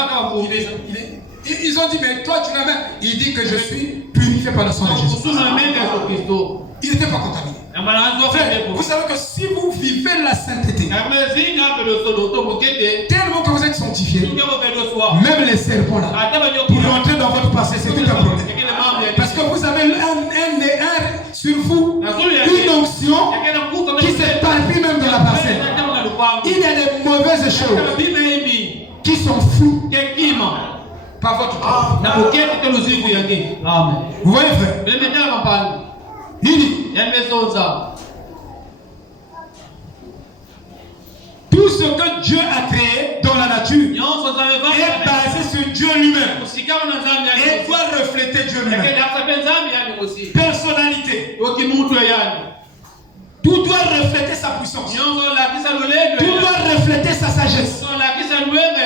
Ils ont dit, mais toi tu n'as même. Il dit que je suis purifié par le sang de Jésus. Il n'était pas contaminé. Frère, vous savez que si vous vivez la sainteté, tellement que vous êtes sanctifié, même les serpents là, pour rentrer dans votre passé, c'est tout un problème. Parce que vous avez un sur vous, une onction qui s'éparpille même dans la parcelle. Il y a des mauvaises choses qui sont floues par votre corps. Vous voyez, frère? Il dit, tout ce que Dieu a créé dans la nature est basé sur Dieu lui-même et doit refléter Dieu lui-même. Personnalité. Tout doit refléter sa puissance. Tout doit refléter sa sagesse.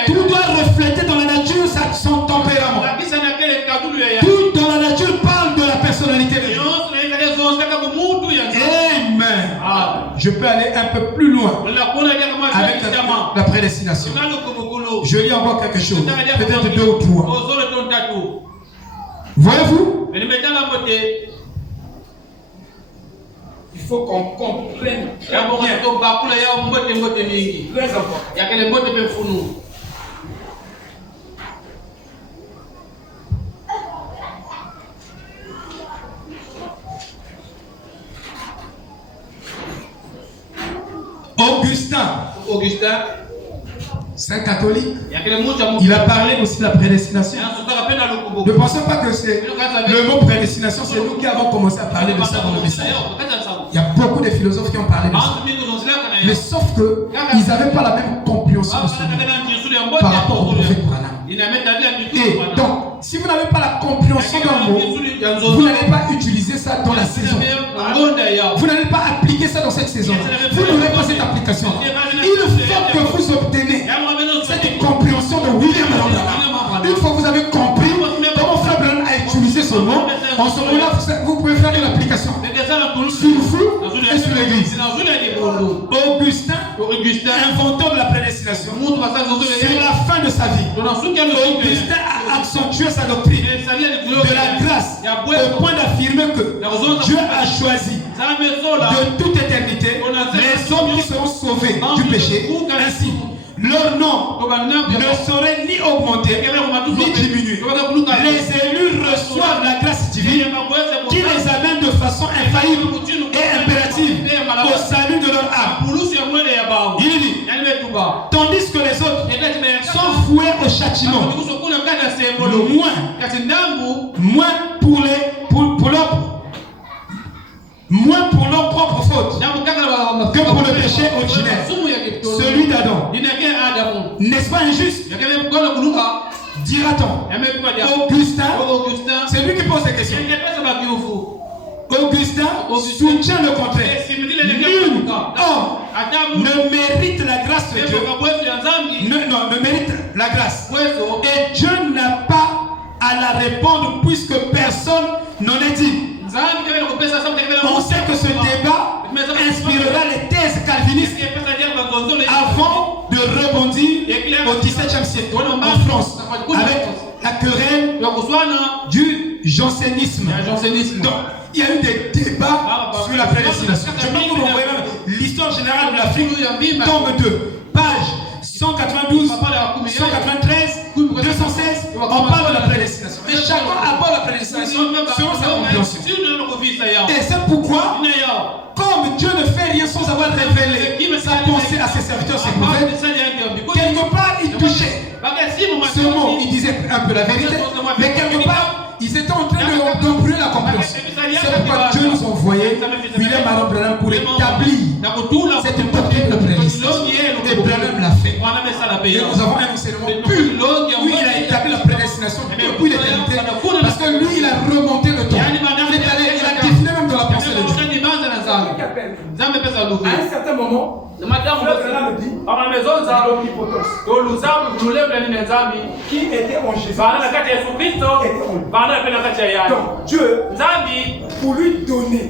Tout doit refléter dans la nature son tempérament. Tout dans la nature parle de la personnalité de Dieu. Amen. Je peux aller un peu plus loin avec la prédestination. Je lis encore quelque chose, peut-être 2 ou 3. Voyez-vous? Il faut qu'on comprenne très important. Augustin, saint catholique, il a parlé aussi de la prédestination. Ne pensez pas que c'est le mot prédestination, c'est nous qui avons commencé à parler de ça dans le message. Il y a beaucoup de philosophes qui ont parlé de ça. Mais sauf qu'ils n'avaient pas la même compréhension de ce par rapport au prophète Branham. Et donc, si vous n'avez pas la compréhension d'un mot, vous n'allez pas utiliser ça dans la saison. Vous n'allez pas appliquer ça dans cette saison. Vous n'aurez pas cette application. Il faut que vous obtenez cette compréhension de William Branham. Une fois que vous avez compris comment Frère Branham a utilisé ce mot, en ce moment-là, vous pouvez faire de l'application sur vous et sur l'Église. Augustin, inventeur de la prédestination, sur la fin de sa vie, Augustin a accentué sa doctrine de la grâce au point d'affirmer que Dieu a choisi de toute éternité les hommes qui seront sauvés du péché. Ainsi, leur nom ne saurait ni augmenter ni diminuer. Les élus reçoivent la grâce divine qui les amène de façon infaillible et impérative au salut de leur âme. Il dit, tandis que les autres sont voués au châtiment, moins pour leur propre faute que pour le péché originel, celui d'Adam. N'est-ce pas injuste? Dira-t-on. Augustin, c'est lui qui pose des questions. Augustin soutient le contraire. Nul homme ne mérite la grâce de Dieu. Ne mérite la grâce. Et Dieu n'a pas à la répondre puisque personne n'en est dit. On sait que ce débat inspirera les thèses calvinistes avant de rebondir au XVIIe siècle en France avec la querelle du jansénisme. Donc, il y a eu des débats sur la prédestination. Je peux vous renvoyer même l'histoire générale de l'Afrique, tome 2, page 192, 193, 216, on parle de la prédestination. Et chacun aborde la prédestination selon sa compréhension. Et c'est pourquoi, comme Dieu ne fait rien sans avoir révélé sa pensée à ses serviteurs, ses prophètes, quelque part il touchait ce mot, il disait un peu la vérité, mais quelque part ils étaient en train d'embrouiller la compréhension. C'est pourquoi Dieu nous a envoyé William Aaron Branham pour établir cette doctrine de prédestination. Et Branham l'a fait. Et nous avons un enseignement pur où il a établi la prédestination depuis l'éternité. Parce que lui, il a remonté le temps. Il a défilé même dans la pensée de Dieu. À un certain moment, Branham dit qui était en Jésus. Donc Dieu, pour lui donner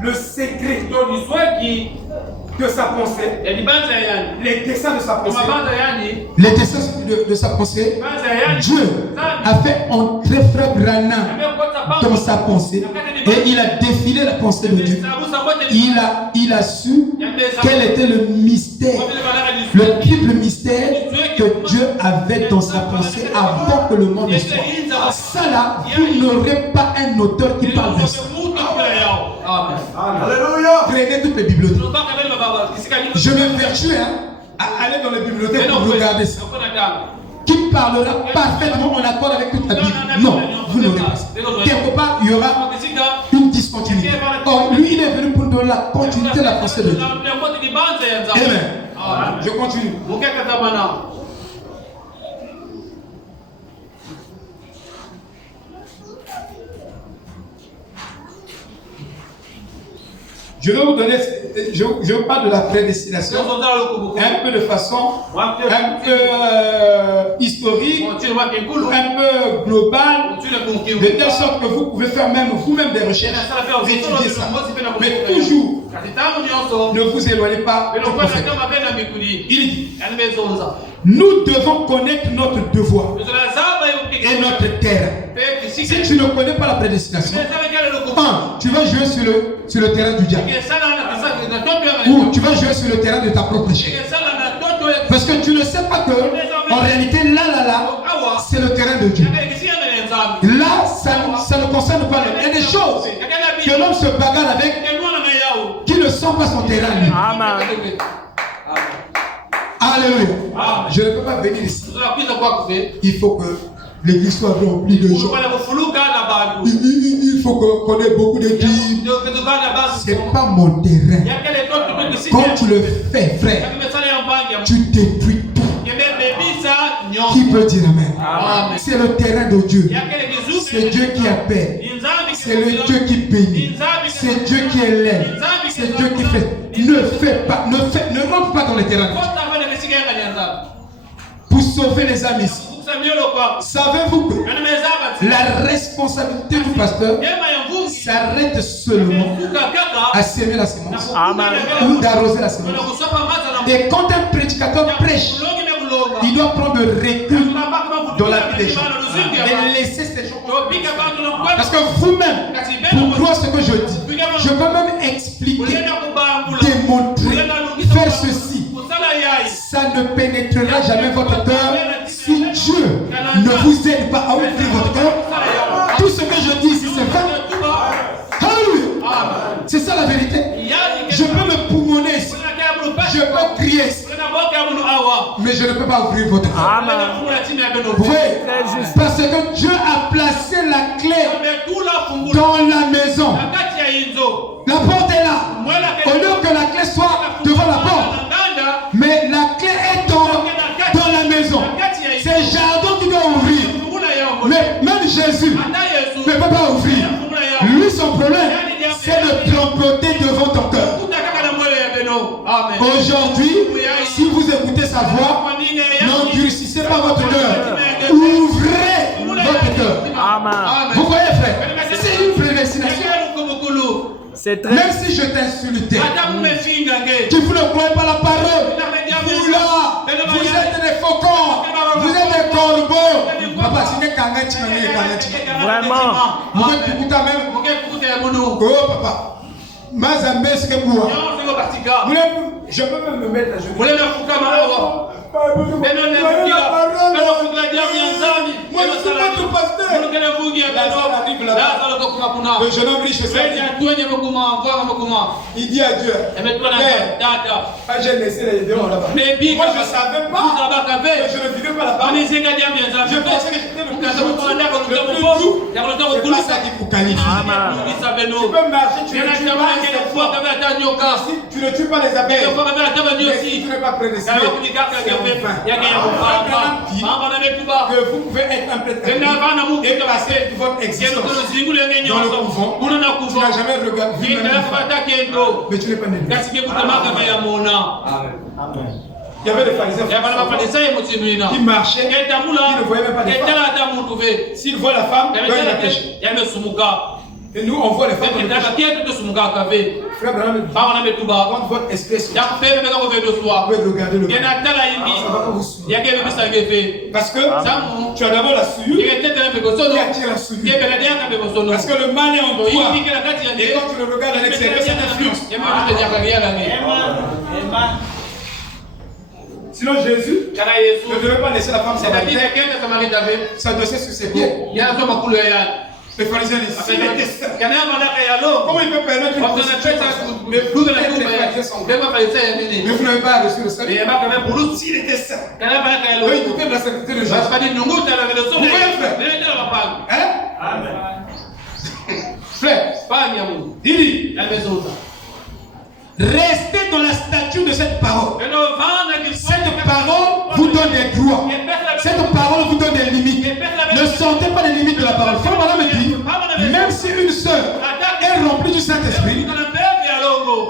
le secret de sa pensée, les dessins de sa pensée, Dieu a fait entrer Frère Branham dans sa pensée et il a défilé la pensée de Dieu. Il a su quel était le mystère, le triple mystère que Dieu avait dans sa pensée avant que le monde ne soit. Ça là, vous n'aurez pas un auteur qui parle de ça. Alléluia. Prenez toutes les bibliothèques. Je m'évertue à aller dans les bibliothèques pour regarder ça. Qui parlera parfaitement en accord avec toute la Bible. Non, vous n'aurez pas ça. Quelque part, il y aura une discontinuité. Or, lui, il est venu pour donner la continuité de la pensée de Dieu. Amen. Je continue. Je vais vous donner, je parle de la prédestination un peu de façon un peu historique, un peu globale, de telle sorte que vous pouvez faire même vous-même des recherches, étudier ça. Mais toujours, ne vous éloignez pas du prophète. Il dit, nous devons connaître notre devoir et notre terrain. Si tu ne connais pas la prédestination, tu vas jouer sur le terrain du diable. Ou tu vas jouer sur le terrain de ta propre chair. Parce que tu ne sais pas que, en réalité, là, c'est le terrain de Dieu. Là, ça ne concerne pas l'homme. Il y a des choses que l'homme se bagarre avec qui ne sont pas son terrain. Amen. Alléluia. Je ne peux pas venir ici. Il faut que l'église soit remplie de gens. Il faut qu'on ait beaucoup d'équipes. Ce n'est pas mon terrain. Quand tu le fais, frère, tu détruis tout. Qui peut dire amen? C'est le terrain de Dieu. C'est Dieu qui appelle. C'est le Dieu qui bénit. C'est Dieu qui élève. C'est Dieu qui fait. Ne rentre pas dans le terrain. Pour sauver les âmes ici. Savez-vous que la responsabilité du pasteur s'arrête seulement à semer la semence ou d'arroser la semence. Et quand un prédicateur prêche, il doit prendre le recul dans la vie des gens et laisser ces gens. Parce que vous-même, pour croire ce que je dis, je peux même expliquer, démontrer, faire ceci. Ça ne pénétrera jamais votre cœur si Dieu ne vous aide pas à ouvrir votre cœur. Tout ce que je dis ici, c'est vrai. Alléluia. C'est ça la vérité. Je peux me poumonner ici. Je peux crier ici. Mais je ne peux pas ouvrir votre cœur. Vous voyez? Parce que Dieu a placé la clé dans la maison. La porte est là. Au lieu que la clé soit devant la porte. Mais la clé est dans la maison. C'est le jardin qui doit ouvrir. Mais même Jésus ne peut pas ouvrir. Lui, son problème, c'est de trembloter devant ton cœur. Aujourd'hui, si vous écoutez sa voix, n'endurcissez pas votre cœur. Ouvrez C'est très... Même si je t'insultais, tu ne croyais pas la parole. Vous là, vous êtes des faucons, vous êtes des corbeaux. Papa, c'est des kangachi. Vraiment. Vous êtes écouté même. Oh papa. Mazambe, c'est que moi. Je peux même me mettre à genoux. Le jeune homme riche, il dit à Dieu, j'ai laissé les démons là-bas. Moi je ne savais pas que je ne vivais pas là-bas. Je pensais que j'étais le plus c'est pas ça qu'il faut qualifier. Tu peux marcher, tu ne tues pas les abeilles. Mais si tu n'es pas prédestiné, que vous pouvez être un prêtre et passer votre existence dans le couvent. Tu n'as jamais regardé, mais tu n'es pas né. Il y avait des pharisiens qui marchaient, qui ne voyaient même pas les femmes. S'ils voient la femme, ils la pêchent. Et nous, on voit les femmes. Frère Branham, quand votre espèce, vous pouvez regarder le parce que tu as d'abord la souillure qui attire la souillure. Parce que le mal est en toi. Et quand tu le regardes à l'extérieur, ça t'influence. Sinon Jésus ne devait pas laisser la femme s'adosser sur ses pieds. Les pharisiens disent, comment il peut permettre une prostituée mais vous n'avez pas reçu le salut. S'il était saint, il écoutait de la sainteté de Jésus. Vous voyez frère? Amen. Frère, il dit, restez dans la statue de cette parole. Cette parole vous donne des droits. Cette parole vous donne des limites. Ne sortez pas les limites de la parole. Frère Madame me dit, même si une sœur est remplie du Saint-Esprit,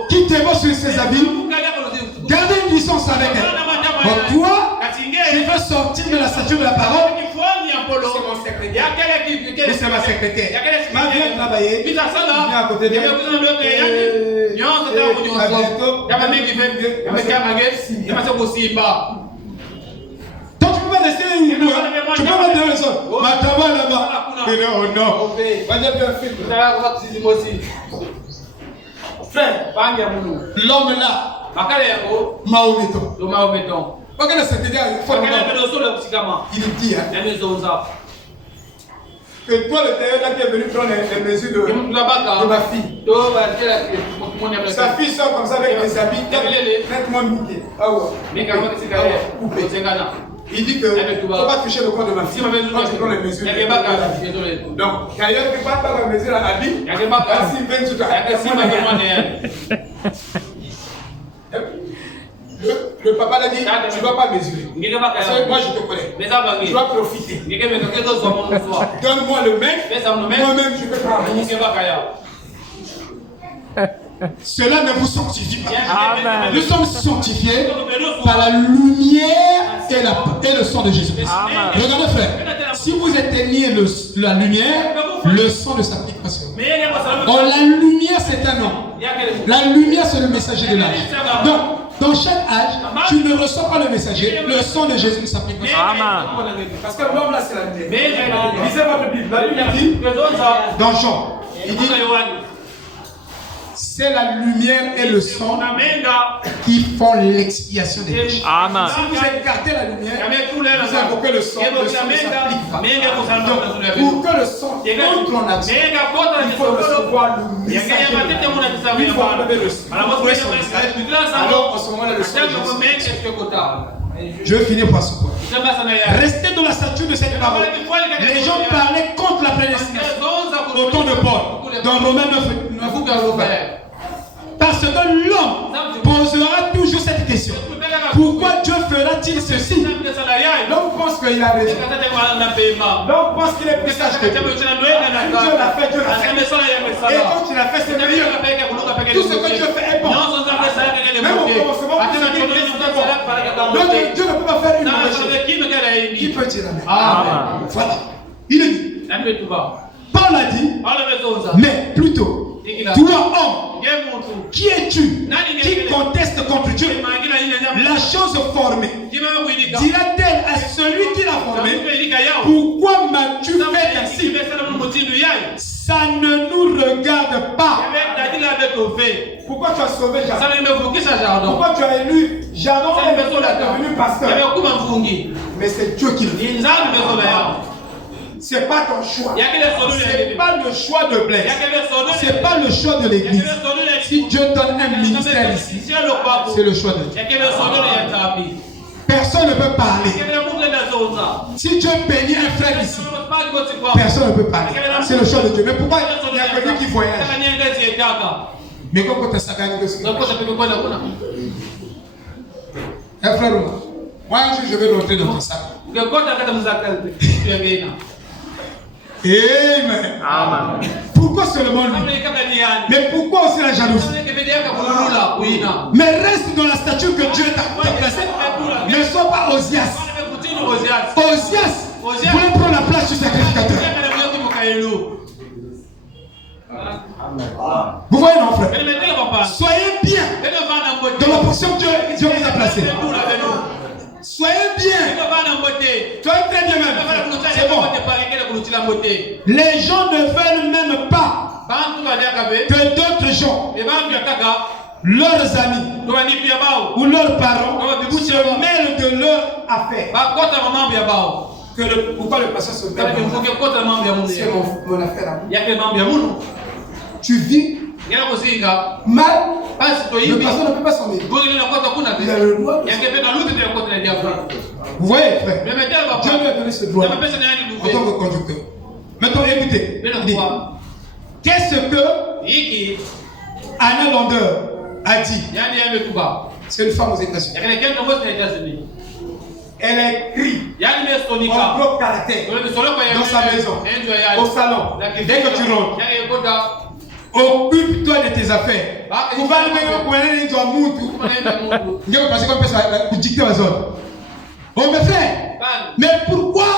qui débauche sur ses habits, gardez une licence avec elle. Donc toi, tu veux sortir de la statue de la parole. C'est ma secrétaire. Ma vient travailler. Viens à côté de donc tu peux pas rester une tu peux pas dire le sol. Ma table là-bas. Oh non. Frère, l'homme là, Mahométon. Regarde cette idée, il dit que toi le tailleur là qui est venu prendre les mesures de ma fille. Sa fille sort comme ça avec les habits nettement niqués. Il dit que ne faut pas toucher le corps de ma fille quand tu prends les mesures. Donc, tailleur ne peut pas prendre la mesure à habit. Ainsi, vient tout à le papa l'a dit, tu ne dois pas mesurer. Parce que moi je te connais. Tu dois profiter. Donne-moi le mec, moi-même je peux prendre. Cela ne vous sanctifie pas. Amen. Nous sommes sanctifiés par la lumière et le sang de Jésus. Regardez frère, si vous éteignez la lumière, le sang ne s'applique pas sur vous. Or la lumière c'est un homme. La lumière c'est le messager de l'âge. Donc dans chaque âge, tu ne reçois pas le messager, le sang de Jésus ne s'applique pas sur vous. Parce que l'homme là c'est la lumière. Lisez votre Bible. La Bible dit dans Jean, il dit c'est la lumière et le sang qui font l'expiation des péchés. Amen. Si vous écartez la lumière, vous invoquez le sang ne s'applique pas. Donc, pour que le sang entre en action, il faut recevoir le message. Il faut enlever le sang. Alors, en ce moment-là, le sang de Jésus. Je vais finir par ce point. Restez dans la statue de cette parole. Les gens parlaient contre la prédestination au temps de Paul. Dans Romains 9. Parce que l'homme posera toujours cette question. Pourquoi Dieu fera-t-il ceci? L'homme pense qu'il a raison. L'homme pense qu'il est plus sage que Dieu. Dieu l'a fait, Dieu l'a fait. Et quand il a fait, c'est meilleur. Tout ce que Dieu fait est bon. Même au commencement, donc Dieu ne peut pas faire une mauvaise chose. Qui peut dire amen? Voilà. Il est dit. Paul a dit, mais plutôt, Toi, homme, qui es-tu qui conteste contre Dieu? La chose formée dira-t-elle à celui qui l'a formé, pourquoi m'as-tu fait ainsi? Ça ne nous regarde pas. Pourquoi tu as sauvé Jardin? Pourquoi tu as élu Jardin et devenu pasteur? Mais c'est Dieu qui le fait. C'est pas ton choix. C'est pas le choix de Blaise. C'est pas le choix de l'église. Si Dieu donne un ministère ici, c'est le choix de Dieu. Personne ne peut parler. Si Dieu bénit un frère ici, personne ne peut parler. C'est le choix de Dieu. Mais pourquoi il y a quelqu'un qui voyage? Mais comment tu as ça? Un frère, moi je vais rentrer dans ton sac. Amen. Pourquoi seulement lui? Mais pourquoi aussi la jalousie? Mais reste dans la statue que Dieu t'a placée. Ne sois pas Osias. Osias voulait prendre la place du sacrificateur. Vous voyez, non, frère? Soyez bien dans la position que Dieu vous a placée. Soyez bien. Soyez très bien même. C'est bon. Les gens ne veulent même pas que d'autres gens, leurs amis ou leurs parents, se mêlent de leurs affaires. Pourquoi le pasteur se mêle? C'est mon affaire. Tu vis mal. Le pasteur ne peut pas s'en mêler. Il a le droit. Vous voyez, frère, Dieu lui a donné ce droit en tant que conducteur. Maintenant, écoutez. Qu'est-ce que Anna Lander a dit? C'est une femme aux États-Unis. Elle a écrit en gros caractère dans sa maison, au salon. Dès que tu rentres, occupe-toi de tes affaires. Oh mes frères, mais pourquoi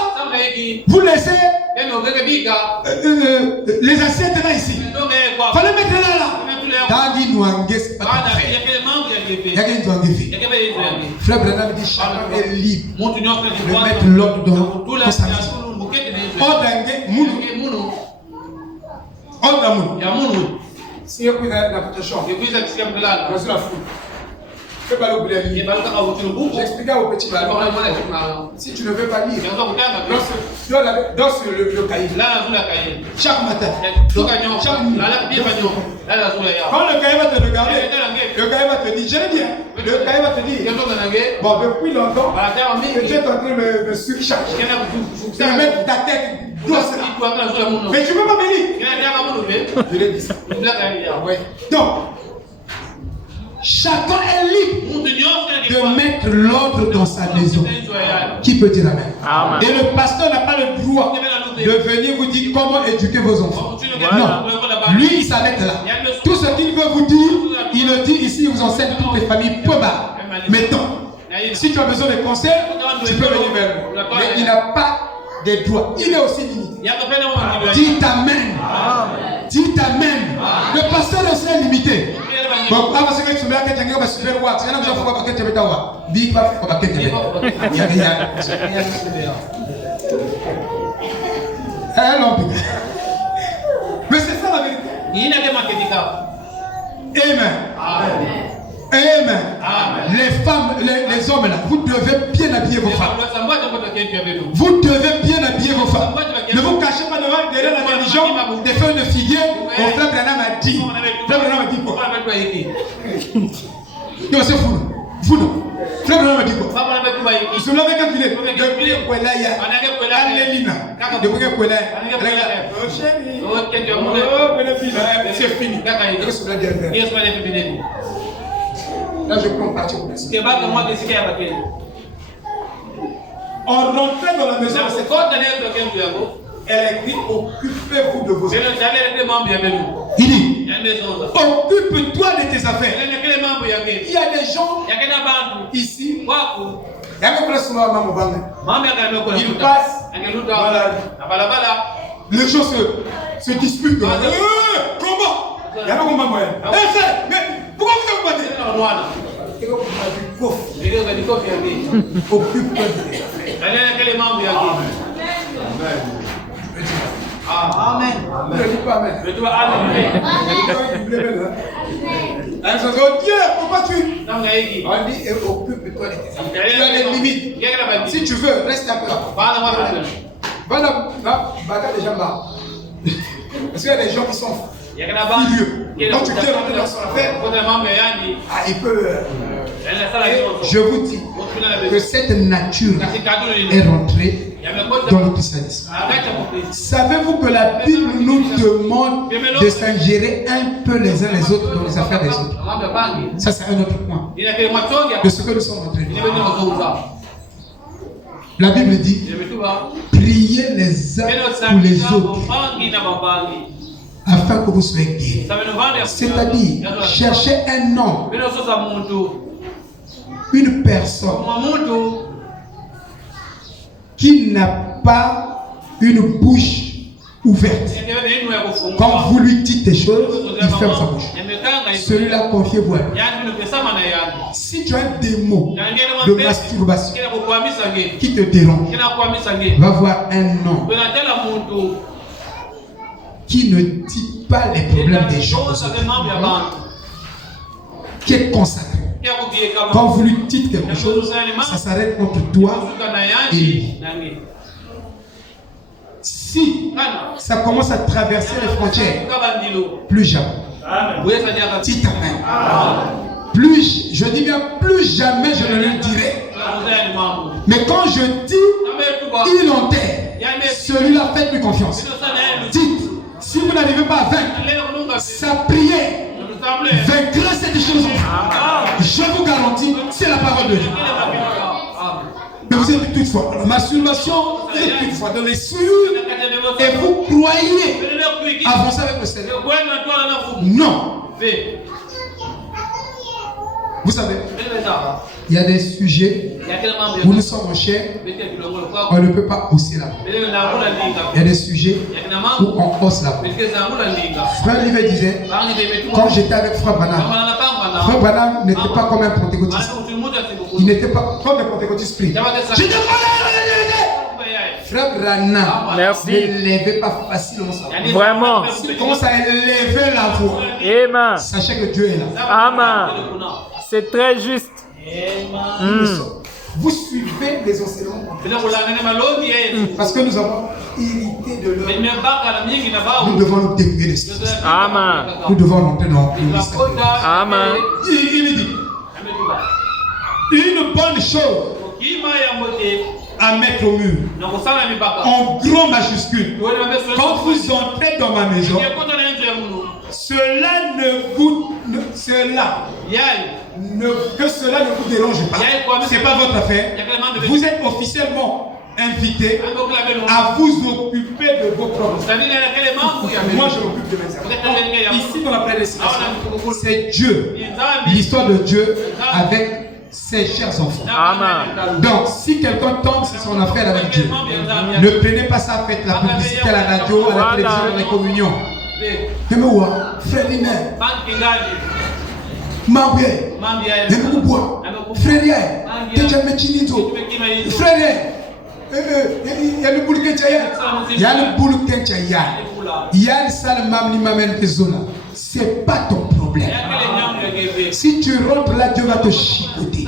vous laissez les assiettes là ici? Fallait mettre là. Tangi Nouangues, Frère Branham dit chacun est libre de mettre l'ordre dans sa maison. Ordre. Si vous avez la chambre, vous avez la foule. J'explique au petit ballon. Si tu ne veux pas lire, dans le cahier. Chaque matin. Quand le cahier va te regarder, le cahier va te dire, je bien. Le cahier va te dire, bon, depuis longtemps, que tu es en train de me surcharger. Tu vas mettre ta tête. Mais tu ne peux pas me lire. Je l'ai dit. Donc, chacun est libre de mettre l'ordre dans sa maison. Qui peut dire amen? Et le pasteur n'a pas le droit de venir vous dire comment éduquer vos enfants. Non. Lui, il s'arrête là. Tout ce qu'il veut vous dire, il le dit ici, il vous enseigne toutes les familles probable. Maintenant, si tu as besoin de conseils, tu peux venir vers lui. Mais il n'a pas des droits. Il est aussi limité. Dites amen. Dites amen. Le pasteur est aussi limité. Bon, parce que tu me dis que tu vas super voir. Tu vas nous faire paquet de betawa. Dis pas faire paquet de betawa. Mais c'est ça la vérité. Amen. Amen. Les femmes, les hommes là, vous devez bien habiller vos femmes. Vous devez bien habiller vos femmes. Ne vous cachez pas derrière la religion des feuilles de figuier. Mon frère Branham a dit. Frère Branham a dit quoi? Non, c'est fou. Vous non. Frère Branham a dit quoi? Vous vous l'avez calculé. Depuis Kwelaya, Alelina. Depuis Kwelaya, c'est fini. Là, je prends parti pour ça. On rentrait dans la maison. Elle a écrit occupez-vous de vos affaires. Il dit occupe-toi de tes affaires. Il y a des gens ici. Ils passent dans la rue. Les gens se disputent. Comment? Il y a un moment moyen. Eh frère, mais pourquoi vous vous battez? Occupe-toi de tes affaires. Amen. Ne dis pas Amen. Dieu, pourquoi tu... On dit occupe-toi de tes affaires. Tu as des limites. Si tu veux, reste un peu là. Va là, bagarre des gens là. Parce qu'il y a des gens qui sont furieux. Quand tu viens rentrer dans son affaire, il peut... Je vous dis que cette nature est rentrée dans le christianisme. Savez-vous que la Bible nous demande de s'ingérer un peu les uns les autres dans les affaires des autres? Ça, c'est un autre point de ce que nous sommes en train de faire. La Bible dit, priez les uns pour les autres afin que vous soyez guéris. C'est-à-dire, cherchez un homme, une personne qui n'a pas une bouche ouverte. Quand vous lui dites des choses, il ferme sa bouche. Celui-là, confiez-vous à lui. Si tu as un démon de masturbation qui te dérange, va voir un homme qui ne dit pas les problèmes des gens, qui est consacré. Quand vous lui dites quelque chose, ça s'arrête entre toi et lui. Si ça commence à traverser les frontières, plus jamais. Dites Amen. Plus, je dis bien plus jamais je ne le dirai. Mais quand je dis, il enterre. Celui-là, faites-lui confiance. Dites, si vous n'arrivez pas à vaincre, sa prière vaincra cette chose. Je vous garantis, c'est la parole de Dieu. Mais vous êtes toutefois dans la masturbation, vous êtes toutefois dans les souillures, et vous croyez avancer avec le Seigneur. Non. Vous savez, il y a des sujets où nous sommes en chair, on ne peut pas hausser la voix. Il y a des sujets où on hausse la voix. Frère Livet disait, quand j'étais avec Frère Branham n'était pas comme un pentecôtiste. Il n'était pas comme un pentecôtiste pris. Frère Branham ne levait pas facilement sa voix. Vraiment. S'il commence à élever la voix, Amen. sachez que Dieu est là. Amen. C'est très juste. Vous suivez les enseignements parce que nous avons hérité de l'œuvre. Nous devons nous dépouiller de cela. Amen. Nous devons entrer dans le ministère. Amen. Il dit une bonne chose à mettre au mur en gros majuscule. Quand vous entrez dans ma maison, que cela ne vous dérange pas. Ce n'est pas votre affaire. Vous êtes officiellement invité à vous occuper de vos propres. Moi, je m'occupe de mes affaires. Ici, dans la prédestination, c'est Dieu, l'histoire de Dieu avec ses chers enfants. Amen. Donc, si quelqu'un tombe sur son affaire avec Dieu, ne prenez pas ça, faites la publicité à la radio, à la télévision, à la communion. Frère Lina, Mambie, Nemouboua, Frère Tejamechinizo, Frère, il y a le boule Kenchaya, il y a le boule Kenchaya, il y a le salamam ni mamen Zona. C'est pas ton problème. Si tu rentres là, Dieu va te chicoter.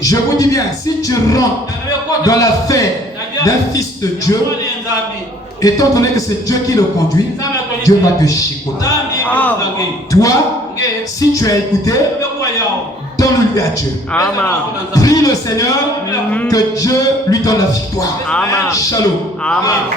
Je vous dis bien, si tu rentres dans l'affaire d'un fils de Dieu, étant donné que c'est Dieu qui le conduit, Dieu va te chicoter. Toi, si tu as écouté, donne-lui à Dieu. Amen. Prie le Seigneur que Dieu lui donne la victoire. Amen. Shalom. Amen.